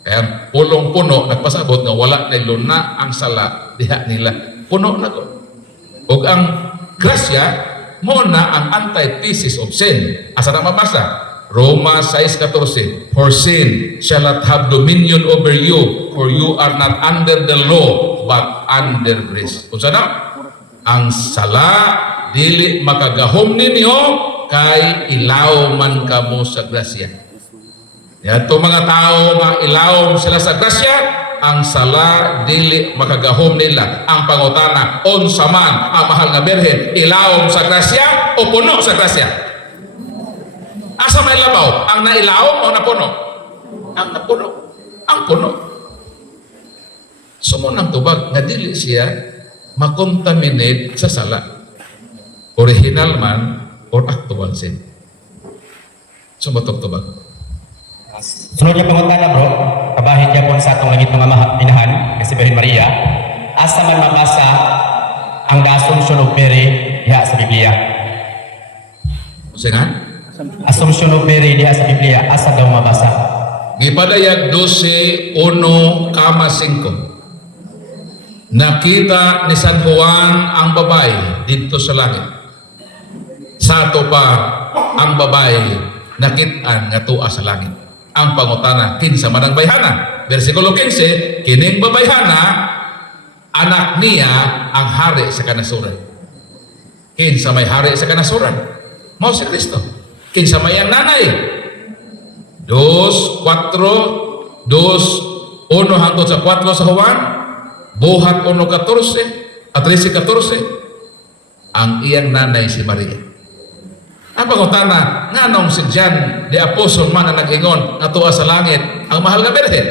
Kaya pulong-puno, nagpasabot nga wala na luna ang sala diha nila. Puno na ko. Ug ang grasya, mo na ang antithesis of sin. Asa na mabasa? Roma 6:14, for sin shall not have dominion over you, for you are not under the law, but under grace. Kung sana? Ang sala, dili makagahom ninyo, kay ilaw man kamo sa grasya. Yato mga tao, mga ilaw sila sa grasya, ang sala, dili makagahom nila. Ang pangutana, unsa man ang mahal nga birhen, ilaw sa grasya o puno sa grasya? Asa may labaw? Ang nailaw o napuno? Ang napuno. Ang puno. Sumunang tubag, nga dili siya makontaminate sa sala. Original man or actual sin. Sumutog tubag. Sunod niya pangutana bro, kabahin niya po sa atong langit mga inahan, kasi Birhen Maria, asa man mamasa ang Assumption of Mary diha sa Biblia. Singan? Assumption of Mary diha sa Biblia, asa daw mabasa? Gipadayag 12:1-5. Nakita ni San Juan ang babae dito sa langit. Sato pa ang babae nakitaan nga tuwa sa langit. Ang pangutana, kinsa man ang bayhana? Versikulo 15, kining babayhana, anak niya ang hari sa kanasuran. Kinsa may hari sa kanasuran? Mao si Kristo. Kinsa may ang nanay? 2:4, 2:1 hangtod sa 4 sa Juan, buhat 1:14 at 13:14, ang iyang nanay si Maria. Ang pangutana, nganong si John the Apostle man ang nag-ingon nga tuwa sa langit ang mahal nga birhen?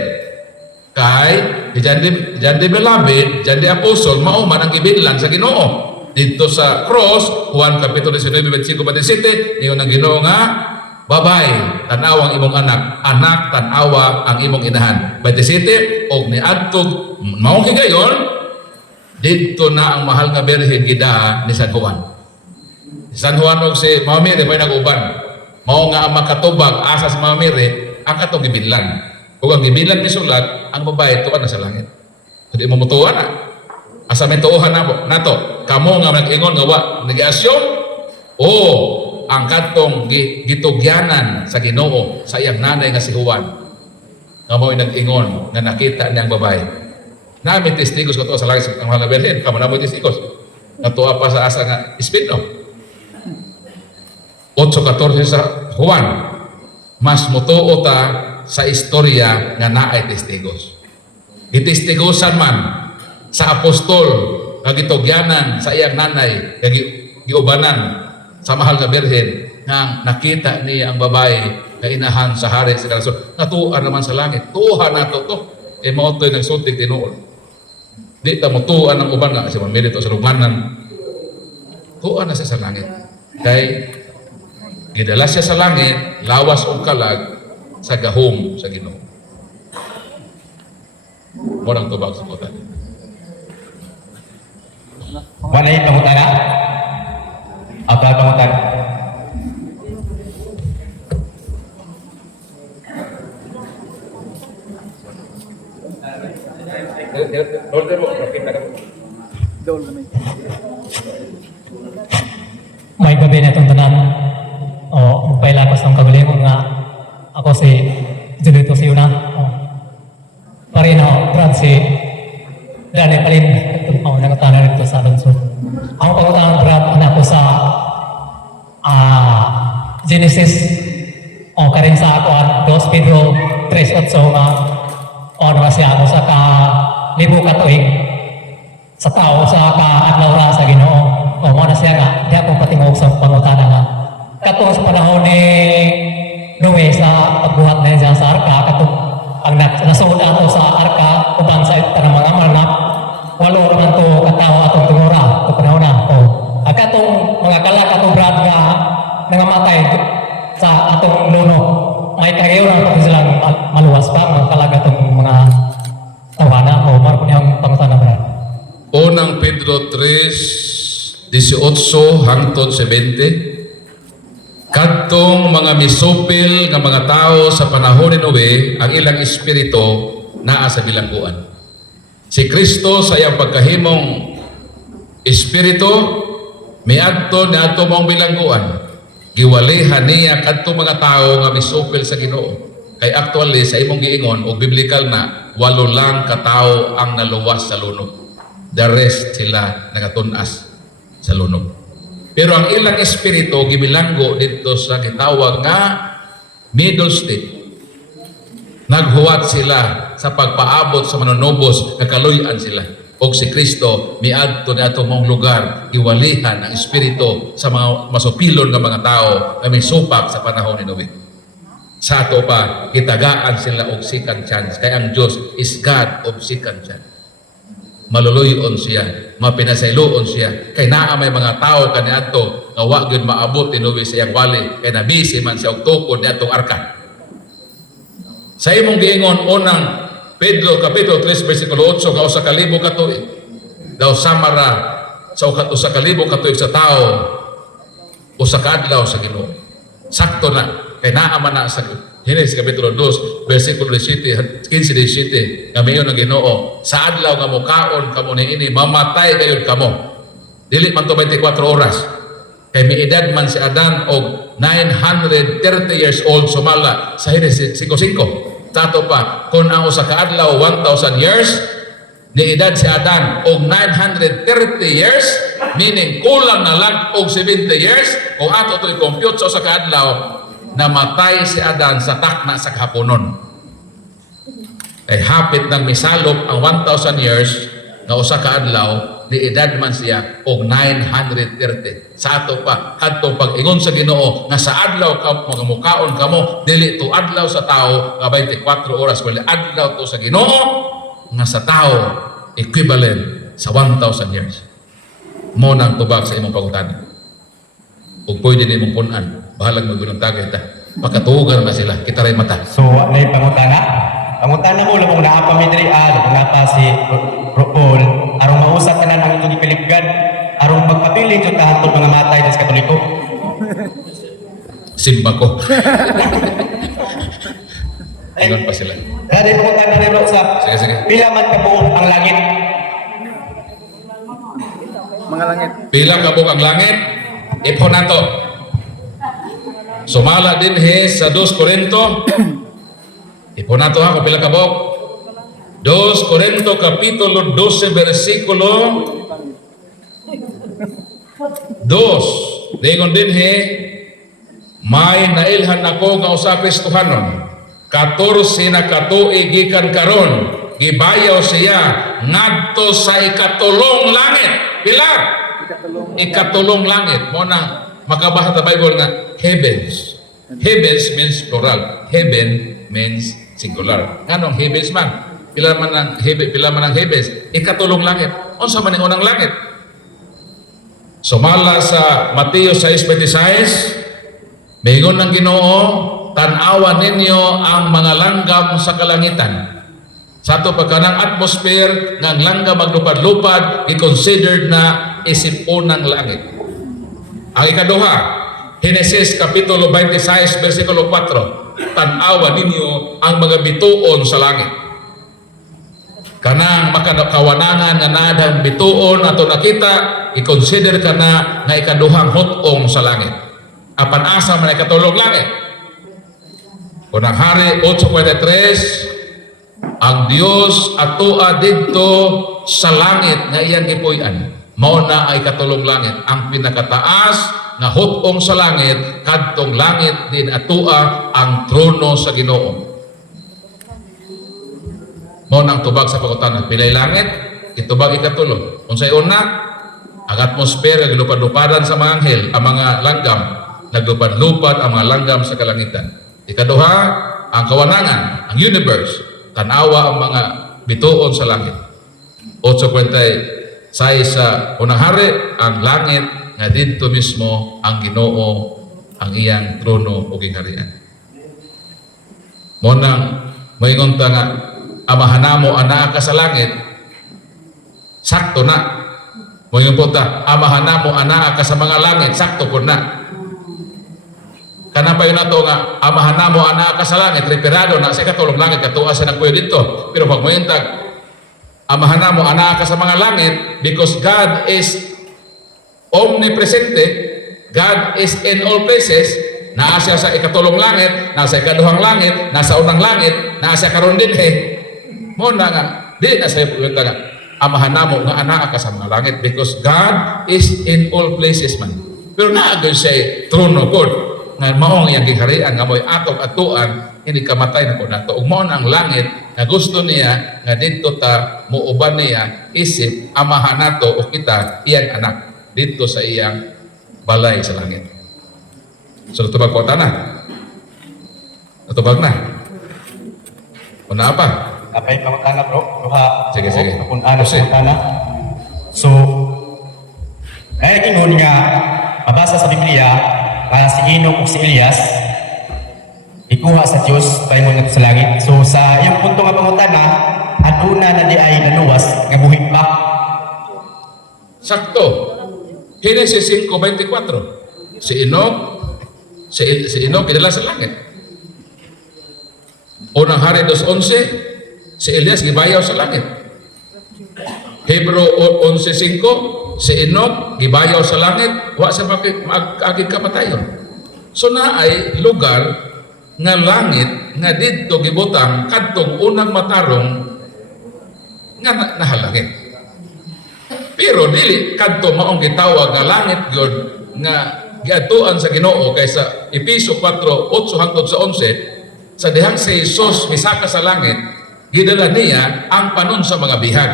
Kay John the Beloved, John the Apostle, mao man ang gibilang sa Ginoo. Dito sa cross, Juan kapitulo 19:25-27, ingon ang Ginoo nga babay tanawa ang imong anak, anak tanawa ang imong inahan. 27 og niadtog mao gayon didto na ang mahal nga birhen gidaa ni San Juan. Si San Juan og si Mama Mary may nag-uban. Mao nga ang makatubag asa sa Mama Mary ang katong gibilan. Kung ang gibilan ni sulat, ang babae tuwa na sa langit. Hindi mo mutuwa na. Asa may tuuhan na nato. Kamo nga nag-ingon nga wa nag-asyon o ang katong gitugyanan sa Ginoo sa iyang nanay nga si Juan. Nga mo'y nag-ingon nga nakita niyang babae. Nami testigos ko to sa langit ang mga berhen. Kamo na mo testigos. Natuwa pa sa asa nga Espino. 8:14 sa Juan. Mas mutuo ta sa istorya nga naay testigos. Gitestigosan man sa apostol nga gitugyanan sa iyang nanay nga giubanan sa mahal nga birhen nga nakita niya ang babae nga inahan sa hari sa kalason. Natuwa naman sa langit. Tuuhan nato to. E mao to'y nagsultig tinuol. Di ta mo tuuhan ang uban nga kasi mamili to sa lumanan. Tuuhan na siya sa langit. Kay gidala siya sa langit, lawas o kalag sa gahom sa Ginoo. Morang tubag sa kota. Walay pangutana? Apa pangutana? May gabi na itong tanan. O, magpailapas ng kagalingon nga ako si Julito si Una. O, pari na Brad si Dani Palin. O, nakatana rito sa Alonso. Ako pagkutang Brad, anak ko sa Genesis. O, karin sa ako at 2 Pedro 3:8 nga o, siya ako sa libo katuig sa tao sa kaadlaw ra sa Ginoo. O, mo na siya nga, di ako patingog sa pangutana nga. Katong sa panahon ni Noe sa pagbuhat na yan sa arka, katong ang nasod ato sa arka, uban sa tanang mga manap, 8 naman to katawa atong tungura, ito panahon na. O, ang katong mga kalak, katong brad nga nangamatay sa atong luno, may kagayon na silang maluwas pa, mga kalak atong mga tawana. O, marapon yung pangutana brad. Unang Pedro 3:18 hangtod 20. Kadtong mga misupil nga mga tao sa panahon ni Noe, ang ilang espiritu naa sa bilangguan. Si Kristo sa iyang pagkahimong espiritu miadto niadto mong bilangguan. Giwalihan niya kadtong mga tao nga misupil sa Ginoo. Kay actually sa imong giingon og biblical na 8 lang katao ang naluwas sa lunog. The rest sila nagatunas sa lunog. Pero ang ilang espiritu gibilanggo dito sa gitawag nga middle state. Naghuwat sila sa pagpaabot sa manunubos, kakaluyan sila. O si Kristo miadto na atong mong lugar, iwalihan ang espiritu sa mga masupilon ng mga tao na may supak sa panahon ni Noe. Sa ato pa, kitagaan sila og second chance. Kaya ang Diyos is God of second chance. Maluluyon siya, mapinasayloon siya. Kay naa may mga tao kaniadto nga wa gyud maabot ni Noe sa iyang wali, kay nabisi man siya og tukod niadtong arka. Sa imong giingon unang Pedro kapitulo 3 bersikulo 8 ka usa ka libo katuig. Daw samara sa usa ka libo katuig sa tao usa ka adlaw sa Ginoo. Sakto na kay naa man na sa Genesis kapitulo 2 bersikulo 15-17 nga mayon ang Ginoo sa adlaw nga mokaon kamo niini mamatay gayud kamo. Dili man to 24 oras. Kay miedad man si Adan og 930 years old sumala sa Genesis 5:5. Tato pa kun ang usa ka adlaw 1,000 years ni edad si Adan og 930 years meaning kulang na lang og 70 years kung ato to'y compute sa usa ka adlaw namatay si Adan sa takna sa kahaponon. Ay hapit nang misalop ang 1,000 years na usa ka adlaw ni edad man siya og 930. Sa ato pa kadtong pag-ingon sa Ginoo nga sa adlaw ka mga mukaon kamo dili to adlaw sa tao nga 24 oras kundi adlaw to sa Ginoo nga sa tao equivalent sa 1,000 years. Mo nang tubag sa imong pangutana. Ug pwede nimong punan, bahalag magbinuntagay ta. Makatugan na sila. Kita rin mata. So, may pangutana. Pangutana ko, labong naa pa midri, labong naa pa si Paul, arong mausap ka na ng itong ikalipgan, arong magpabiling yung tahatod mga matay sa Katoliko. Simba ko. Ayun pa sila. Dahil pangutana rin sa Sige, sige. pila man kabuo ang langit. Pila kabuk ang langit? Ipon nato. Sumala din sa 2 Korinto. Ipon nato ha, kung pila kabuk. 2 Korinto kapitulo 12 versikulo 2. Dingon din may nailhan ako nga usa Kristohanon. 14 na katuig gikan karon. Gibayaw siya ngadto sa ikatulong langit. Pila? Ikatulong langit. Mo nang makabasa sa Bible nga heavens. Heavens means plural. Heaven means singular. Nganong heavens man? Pila man ang heavens? Ikatulong langit. Unsa man ang unang langit? Sumala sa Mateo 6:26, mingon ng Ginoo, tan-awan ninyo ang mga langgam sa kalangitan. Sa ato pagkanang atmosphere ng langgam maglupad-lupad, i-considered na isip unang langit. Ang ikaduha, Genesis kapitulo 26 versikulo 4, tan-awan ninyo ang mga bituon sa langit. Kanang makakawanangan nga naadang bituon ato nakita, i-consider ka na nga ikaduhang hutong sa langit. Apan asa man ikatulong langit. Unang Hari 8:43, ang Dios atua didto sa langit nga iyang gipuy-an. Mao na ay katulong langit, ang pinakataas nga hutong sa langit, kadtong langit din atua ang trono sa Ginoo. Mao nang tubag sa pagutana, pilay langit, itubag ikatulong. Unsay una? Ang atmosphere naglupad-lupadan sa mga anghel, ang mga langgam naglupad-lupad ang mga langgam sa kalangitan. Ikaduha, ang kawanangan, ang universe, tanawa ang mga bituon sa langit. 8:26 sa unang hari, ang langit nga didto mismo ang Ginoo ang iyang trono ug gingharian. Mo nang moingon ta nga amahanamo anaa ka sa langit, sakto na. Moingon po ta amahanamo anaa ka sa mga langit, sakto po na. Kana pa yun nato nga amahanamo anaa ka sa langit, reperado na sa katulong langit katuwa sa nagpuyo dito. Pero pag moingon ta amahanamo anaa ka sa mga langit, because God is omnipresente, God is in all places. Naa siya sa ikatulong langit, nasa ikaduhang langit, nasa unang langit, nasa karon din mo na nga di na sa puwenta nga amahanamo nga anaa ka sa mga langit, because God is in all places man. Pero naagay siya trono god nga maong iyang giharian nga mo'y atong atuan, hindi kamatay na po nato. Ug mao na ang langit nga gusto niya nga dito ta muuban niya isip amahan nato o kita iyang anak dito sa iyang balay sa langit. So natubag po na. Natubag na. Una pa? Kapay pangutana bro, duha. Sige, sige. Kung ano Sige. pangutana. So, kaya kinun nga, mabasa sa Biblia, nga si Enoch ug si Elias, ikuha sa Diyos, paingon nga sa langit. So, sa iyang punto nga pangutana, aduna na di ay naluwas, nga buhig pa. Sakto. Genesis 5:24. Si Enoch kinala sa langit. Unang Hari 2:11, si Elias gibayaw sa langit. Hebro 11:5, si Enoch gibayaw sa langit, wa sa agig kamatayon. So naay lugar nga langit nga didto gibutang kadtong unang matarong nga nahalangit. Pero dili kadto maong gitawag nga langit gyud nga giatuan sa Ginoo kaysa Efeso 4:8 hangtod sa 11, sa dihang si Jesus misaka sa langit, gidala niya ang panon sa mga bihag.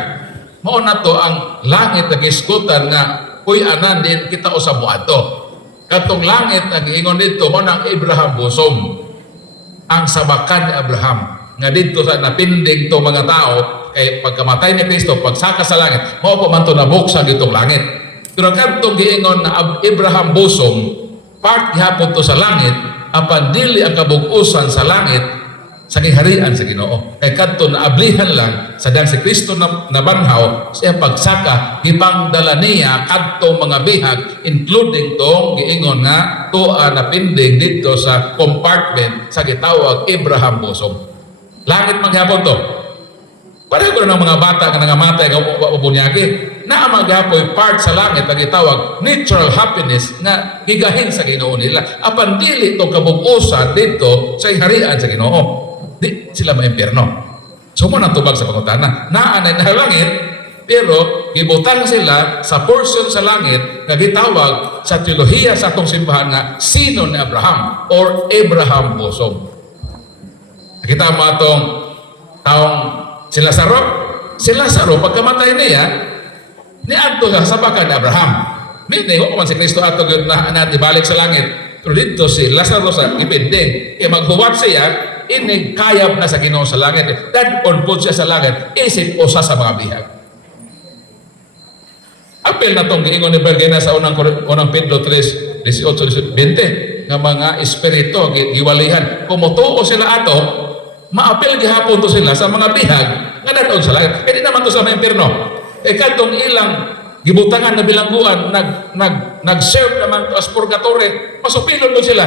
Mao na to ang langit na giskutan nga kuy anan din kita usab moadto. Katong langit nga giingon dito mo nang Abraham bosom. Ang sabakan ni Abraham nga dito sa napinding to mga tao kay pagkamatay ni Kristo pagsaka sa langit, mao pa man to nabuksan itong langit. Pero kadtong giingon na Abraham bosom, part gihapon to sa langit, apan dili ang kabug-usan sa langit sa giharian sa Ginoo. Kay kadto naablihan lang sa dang si Kristo na nabanhaw sa iyang pagsaka gipangdala niya kadto mga bihag including tong giingon nga tuwa na pinding dito sa compartment sa gitawag Abraham bosom. Langit maghapon to. Pareho ko ng mga bata nga nangamatay nga ubunyagi na maghapoy part sa langit na gitawag natural happiness nga gigahin sa Ginoo nila. Apan dili to kabug-usan dito sa harian sa Ginoo. Di sila maimpyerno. So mo nang tubag sa pangutana. Naanay na langit pero gibutang sila sa portion sa langit nga gitawag sa teolohiya sa atong simbahan nga sino ni Abraham or Abraham bosom. Nakita mo atong taong si Lazaro pagkamatay niya niadto sa baka ni Abraham. Meaning ko man si Kristo ato gyud na ibalik sa langit. Pero dito si Lazaro sa ipinding maghuwat siya inig kayab na sa Ginoo sa langit. Dadon po siya sa langit isip usa sa mga bihag. Apel na tong giingon ni Bergena sa unang Pedro 3:18-20 nga mga espiritu giwalihan kumutuo sila ato maapil gihapon to sila sa mga bihag nga dadon sa langit. Kaya di naman to sa mga impyerno. Kadtong ilang gibutangan na bilangguan nag-serve naman to as purgatory. Masupilon mo sila.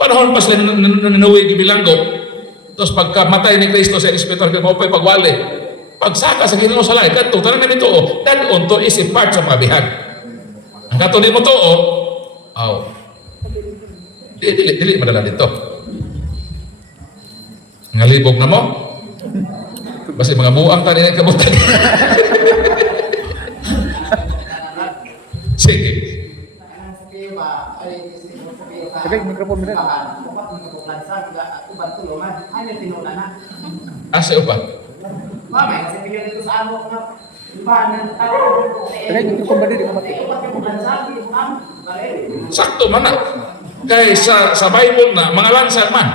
Panahon pa sila nanuwi gibilanggo. Tapos pagkamatay ni Kristo sa Espiritu kay mao pay pagwali. Pagsaka sa Ginoo sa langit kadto tanan nito dadon to isip part sa mga bihag. Ang kadto di mo to dili madala dito. Ngalibog na mo. Basta mga buang tani ng kabutang. Sige. Asa upa? Sakto man na. Kay sa Bible na mga lansang man.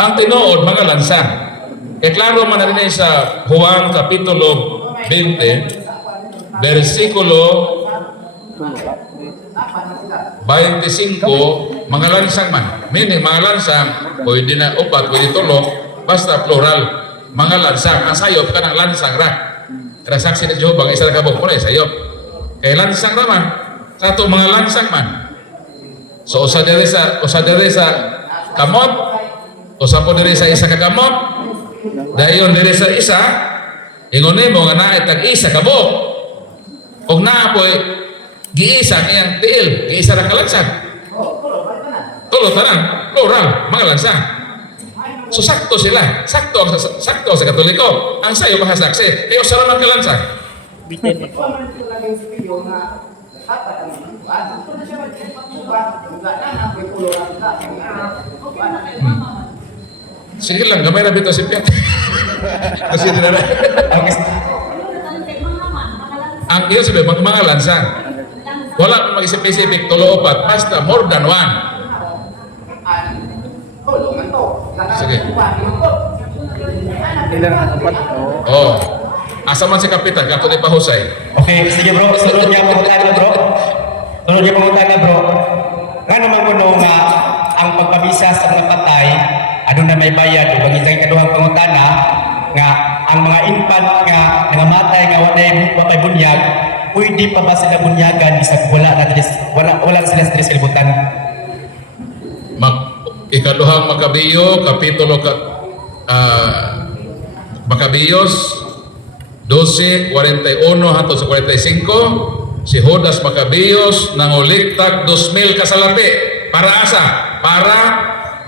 Ang tinuod mga lansang. Kaya klaro man na rin sa Juan Kapitulo 20 versikulo 25 mga lansang man. Meaning mga lansang pwede na upat, pwede tulo basta plural. Mga lansang ang sayop ka ng lansang ra. Kada saksi ni Jehovah ang isa na kabuk mo na sayop. Kaya lansang raman sa ito mga lansang man. So usa diri sa kamot, usa po diri sa isa ka kamot. Dayon diri sa isa, ingon nimo nga naay tag isa ka buok. Og naa poy giisa iyang tiil, giisa ra ka lansang. Tulo tanan, plural, mga lansang. So sakto sila, sakto sa Katoliko. Ang sayo mahasaksi, kayo sa ramang ka lansang. Sige lang, gamay na bito si Piat. Kasi din na. Ang iyo sabi, mga lansang. Wala mag-specific tulo upat, basta more than one. Sige. Oh. Asa man si Kapitan, kato ni Pahusay. Okay, sige bro, sunod niya pangutana bro. Nga naman ko nga ang pagpabisa sa mga patay, ano na may bayad, o pag-isang kaduhang pangutana, nga ang mga infant nga nangamatay nga wala bunyag, pwede pa ba sila bunyagan bisag wala sila sa kalibutan? Ikaduhang Makabiyo, Kapitulo Makabiyos 12:41 hangtod sa 45, si Judas Makabiyos nanguliktag 2,000 kasalati. Para asa? Para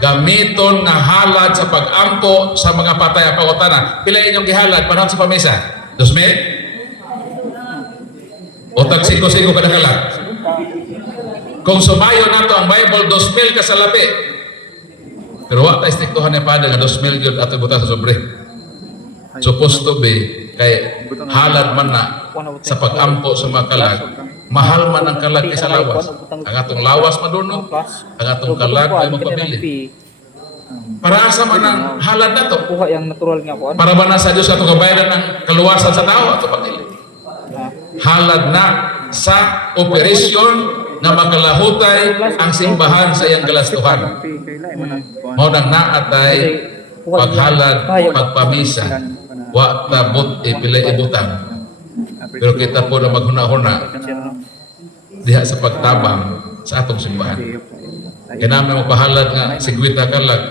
gamiton nga halad sa pag-ampo sa mga patay ang pangutana. Pila inyong gihalad panahon sa pamisa? 2,000? O tag 5 kada halad? Kung sumayo nato ang Bible 2,000 kasalati. Pero wa ta istiktuhan ni Padre nga 2,000 gyud ato buta sa sobre. Supposed to be kay halad man na sa pag-ampo sa mga kalag. Mahal man ang kalag kaysa lawas. Ang atong lawas maduno, ang atong kalag ay magpabili. Para asa man ang halad na to? Para ba na sa Diyos atong kabayaran ng kaluwasan sa tao ato pagdili? Halad na sa operasyon na makalahutay ang simbahan sa iyang galastuhan. Mao nang naatay paghalad, pagpamisa, wa tabot ipilay ibutang. Pero kita po na maghuna-huna diha sa pagtabang sa atong simbahan. Kaya namin mapahalad nga 50 kalag,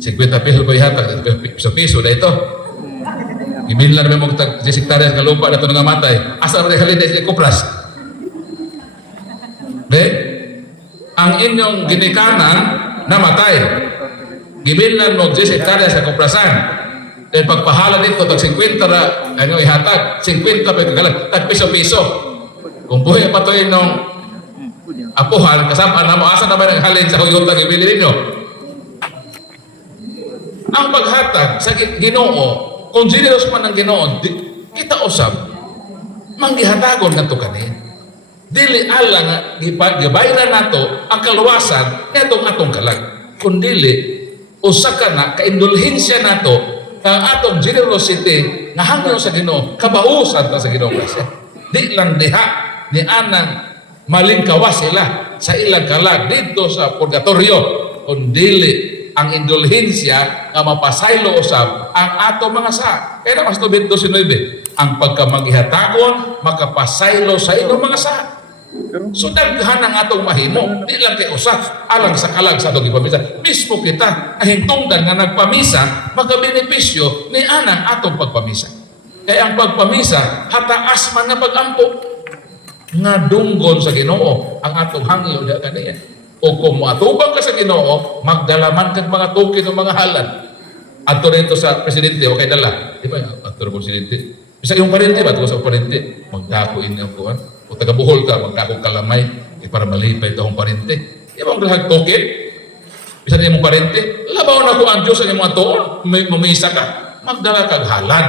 50 piso ba ihatag, piso na ito. Iminlan namin mong tag 10 hektarya ka lupa na ito nga matay. Asa rin halin na kupras. De, ang inyong ginikanan namatay. Giminlan mo 10 hektarya sa kuprasan. Dahil pagpahala dito, tag 50 na, ano ihatag, 50 pa kagalag, tag piso-piso. Kung buhay pa ito yung apuhan, kasama na mo, asa naman ang halin sa huyotang ibili ninyo. Ang paghatag sa Ginoo, kung generous man ang Ginoo, kita usab, manggihatagon na ito kanin. Dili ala nga, gibayran nato ang kaluwasan nitong atong kalag. Kung dili, usa ka na, kaindulhensya nato, ang atong generosity nga hanggang sa Ginoo, kabausan ta sa Ginoo kasi. Di lang diha, ni anang malingkawas sila sa ilang kalag dito sa purgatorio. Kung dili, ang indulhensya nga mapasaylo usab ang ato mga sa. Kaya mas 29, ang pagkamagihataon makapasaylo sa inyong mga sa. So daghan ang atong mahimo, di lang kay usa alang sa kalag sa atong ipamisa. Mismo kita ahintungdan nga nagpamisa makabenepisyo ni anang atong pagpamisa. Kaya ang pagpamisa hataas man nga pag-ampo nga dunggon sa Ginoo ang atong hangyo da kaniya. O kung matubang ka sa Ginoo, magdalaman kag mga token ng mga halad. Adto rito sa presidente o kay dala. Di ba? Adto sa presidente. Bisa yung parente ba? Ito sa parente. Magdako inyong kuhan. O taga-Buhol ka, magdako kalamay. Para malipay ito ang parente. Di ba ang dalag token? Bisa niya mong parente. Labaw na ko ang Diyos sa inyong mga toon. Mamisa ka. Magdala kag halad.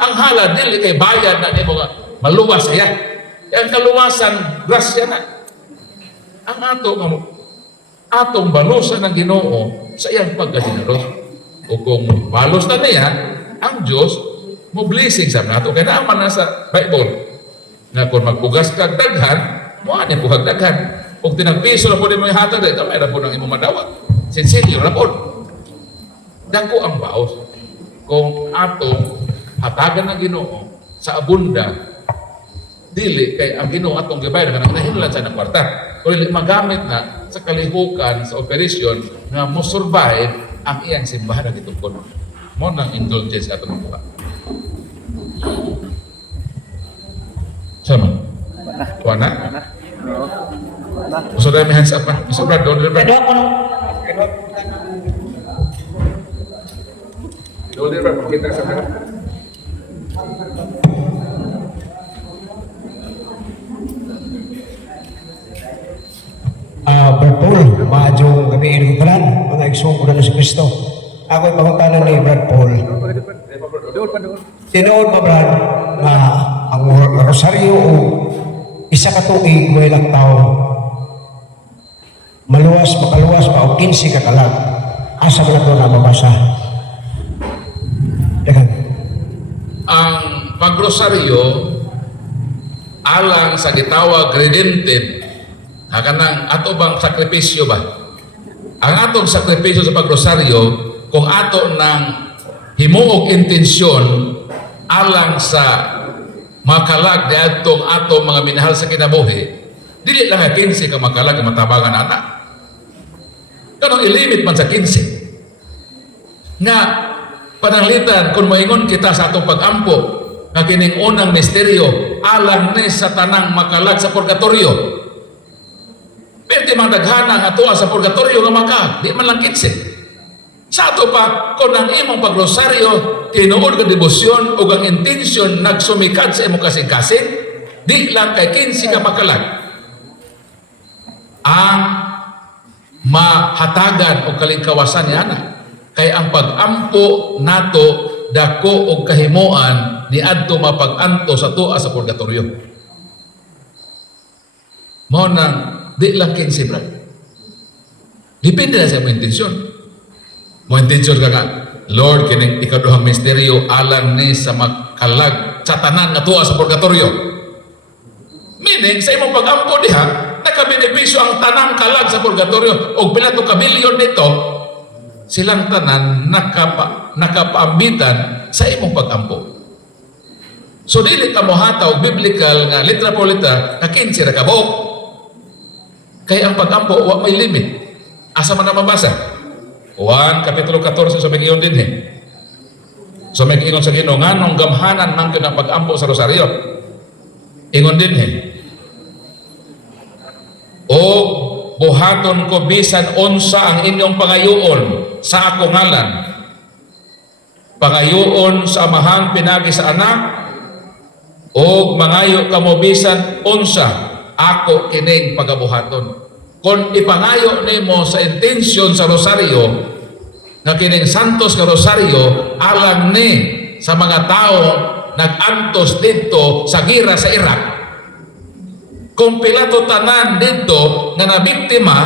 Ang halad, dili kay bayad na niya mga maluwas siya. Ang kaluwasan, grasya na. Ang atong balusan ng Ginoo sa iyang pagkageneros. O kung balos na niya, ang Diyos mo blessing sa nato. Kaya naman na sa Bible na kung magpugas kag daghan, mo ani puhag daghan. Kung tinagpiso na po din mo ihatag, kamay na po ng imong madawat. Sinsilyo na po. Dako ang baos. Kung atong hatagan ng Ginoo sa abunda, dili kay ang Ginoo atong gibay naman ang nahinlan sa kwarta. Kung magamit na sa kalihukan sa operasyon na mo survive ang iyang simbahan na gitungkol. Mo nang indulgence atong mga. Sama. Wana? Gusto na may hands up pa. Gusto Brad, doon Brad. Kadwa ko no. Doon Brad, pakita sa mga. Brad Paul, maadjong gabi ko kanan, mga igsong ko na si Kristo. Ako'y pangutanan ni Brad Paul. Tinood ba Brad, na ang rosaryo o isa ka tuig mo ilang tao, maluwas, makaluwas pa o 15 ka kalag, asa mo na ito na mabasa? Dekan. Ang pagrosaryo alang sa gitawag redemptive kanang ato bang sakripisyo ba? Ang atong sakripisyo sa pagrosaryo kung ato ng himuog intensyon alang sa makalag di atong ato mga minahal sa kinabuhi, dili lang nga 15 ka makalag matabangan anak. Kanang ilimit man sa 15 nga pananglitan kung maingon kita sa atong pag-ampo nga kining unang misteryo alang ni sa tanang makalag sa purgatorio. Pwede mang daghana nga tuwa sa purgatorio nga maka, di man lang 15. Sa ato pa, kung ang imong pagrosaryo, tinuod ka debosyon o ang intensyon nagsumikad sa imong kasing-kasing, di lang kay 15 ka makalag. Ang mahatagan o kalingkawasan niya na. Kay ang pag-ampo nato dako og kahimuan ni adto mapag-anto sa tuwa sa purgatorio. Mao nang di lang 15 brad. Depende na sa mong intensyon. Mong intensyon ka nga, Lord, kining ikaduhang misteryo alang ni sa makalag sa tanan nga tuwa sa purgatorio. Meaning, sa imong pag-ampo diha, nakabenepisyo ang tanang kalag sa purgatorio o pila to kabilyon nito, silang tanan nakapaambitan sa imong pag-ampo. So dili ka mohataw biblical nga litra po litra na 15 ra ka buok. Kaya ang pag-ampo wa may limit. Asa man na mabasa? Juan kapitulo 14 sa mga din So may ingon sa Ginoo nganong gamhanan man gyud ang pag-ampo sa rosaryo. Ingon din O buhaton ko bisan unsa ang inyong pangayoon sa akong ngalan. Pangayoon sa amahang pinagi sa anak o mangayo kamo bisan unsa ako kining pagabuhaton. Kung ipangayo nimo sa intensyon sa rosaryo nga kining santos nga rosaryo alang ni sa mga tao nag-antos dito sa gira sa Iraq, kung pilato tanan dito nga nabiktima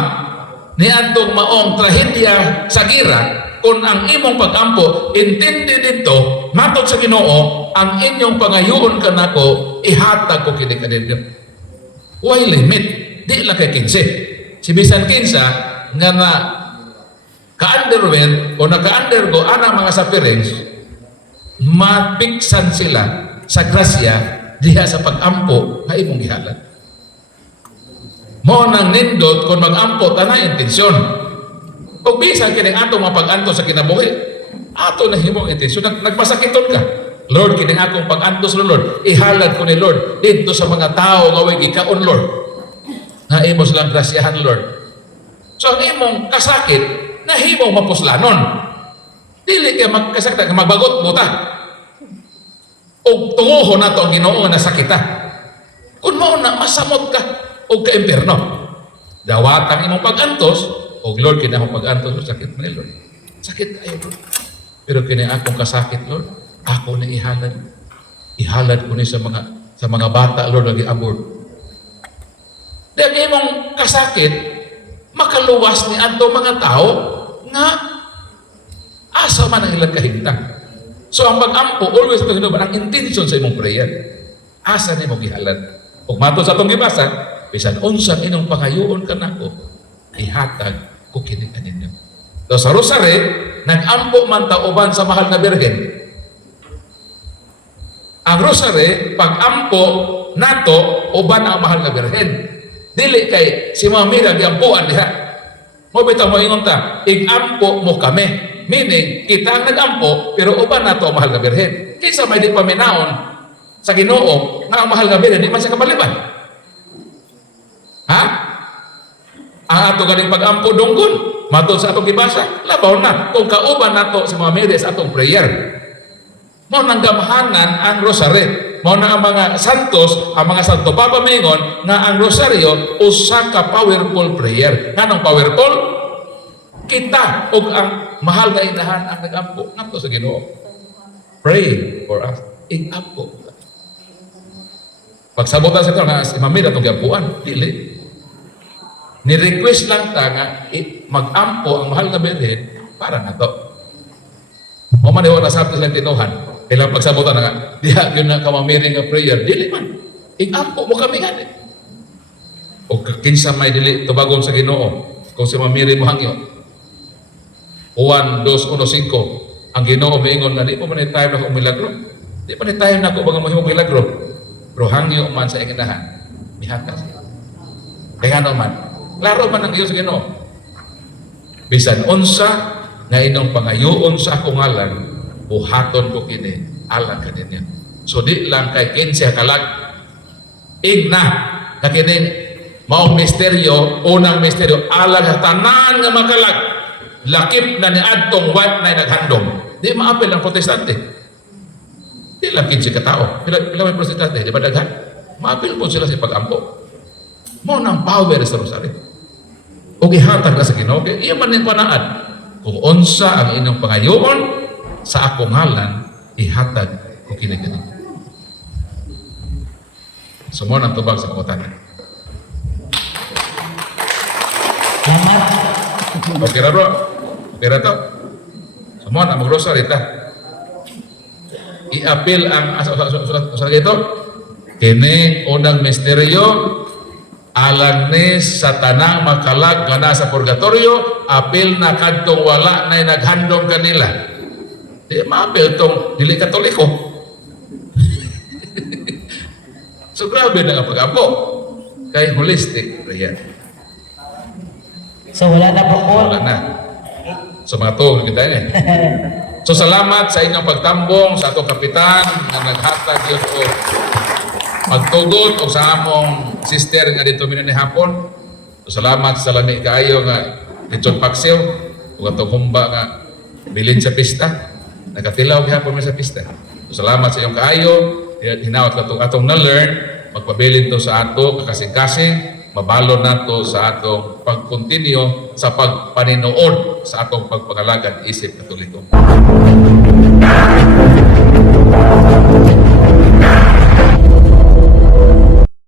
ni atong maong trahedya sa gira, kung ang imong pag-ampo intindi dito matod sa Ginoo ang inyong pangayoon kanako ihatag ko kini kaninyo. Why limit? Di lang kay 15. Si bisan 15 nga na ka-underwent o naka-undergo anang mga sufferings, mapiksan sila sa grasya diha sa pag-ampo nga imong gihalat. Mo nang nindot kung mag-ampo tanay intensyon. Kung bisan kining atong mapag-anto sa kinabuhi, ato na himong intensyon, nagpasakiton ka. Lord, kining akong pag-antos Lord, ihalad ko ni Lord dito sa mga tao nga way gikaon Lord. Na imo silang grasyahan Lord. So ang imong kasakit na himong mapuslanon. Dili ka magkasakit, magbagot mo ta. O tunguhon na to ang Ginoo na sakita. Kung mo na masamot ka o ka-imperno. Dawatang imong pag-antos, o Lord, kina akong pag-antos, sakit mo ni Lord. Sakit tayo Lord. Pero kina akong kasakit Lord, ako na ihalad. Ihalad ko ni sa mga bata Lord, lagi abort. Dahil imong kasakit, makaluwas ni ato mga tao nga asa man ang ilang kahintang. So ang pag-ampo, always ito hinuban, ang intention sa imong prayer. Asa ni mong ihalad. Kung matod sa itong gibasa, bisan unsan inong pangayoon ka na ko, ihatag ko kini kaninyo. So sa Rosary, nag-ampo man tauban sa mahal na Birhen. Ang Rosary, pag-ampo nato, uban ang mahal na Birhen. Dili kay si Mama Mira giampuan diha. Mo bitaw mo ingon ta, ig-ampo mo kami. Meaning, kita ang nag-ampo, pero uban nato ang mahal na Birhen. Kaysa may di paminaon sa Ginoo na ang mahal na Birhen, di man siya kapaliban. Ha? Ang ato galing pag-ampo dunggon, matod sa atong gibasa, labaw na. Kung kauban nato si Mama Mira sa atong prayer. Mo nang gamhanan ang Rosary. Mo na ang mga santos, ang mga santo papamingon na ang rosaryo usa ka powerful prayer. Nganong powerful? Kita og ang mahal nga inahan ang nag-ampo ngadto sa Ginoo. Pray for us. Ig-ampo. Pagsabutan sa ito nga si Mamira itong giampuan, dili. Ni-request lang ta nga mag-ampo ang mahal nga Birhen para na to. Mo man iwa na sa atin silang tinuhan. Kailang pagsabutan na nga, diha yun na kamamiring nga prayer, dili man. Ig-ampo mo kami nga. O kinsa may dili tubagon sa Ginoo, kung si mamiri mo hangyo. Juan 2:1-5, ang Ginoo miingon nga, di pa man tayo na kong milagro. Di pa tayo na kung mga mahimong milagro. Pero hangyo man sa inginahan, mihakas. Kaya naman, klaro man ang iyo sa Ginoo. Bisan unsa nga inong pangayoon sa akong ngalan, buhaton ko kini alang kaninyo. So di lang kay 15 kalag igna na kining maong misteryo, unang misteryo alang sa tanan nga makalag lakip na ni adtong wat na naghandom. Di maapil ang protestante. Di lang 15 katao. Pila may protestante, di ba daghan? Maapil po sila sa pag-ampo. Mo nang power sa Rosary. O gihatag na sa Ginoo, iya man ning panaan. Kung unsa ang inyong pangayoon sa akong ngalan, ihatag ko kini kaninyo. Sumo nang tubag sa pangutana. Salamat. Okay ra bro? Okay ra to? Sumo nang mag-rosary ta. I-appeal ang asa ito. Kini unang misteryo, alang ni sa tanang makalag nga nasa purgatorio, apil na kadtong wala na naghandom kanila. Di maapil tong dili katoliko. So grabe na nga pag-apo. Kay holistic. Ayan. So wala na bro Paul. Wala na. So mga to, kita eh. So salamat sa inyong pagtambong sa atong kapitan na naghatag yun ko magtugot o sa among sister nga dito minun ni hapon. So salamat sa lami kaayo nga Lechon Paksiw o atong humba nga bilin sa pista. Nakatilaw gihapon mi sa pista. So salamat sa iyong kaayo. Hinawat ka atong na-learn, magpabilin to sa ato kakasing-kasing, mabalon nato sa atong pag-continue sa pagpaninood sa atong pagpangalagad isip katoliko.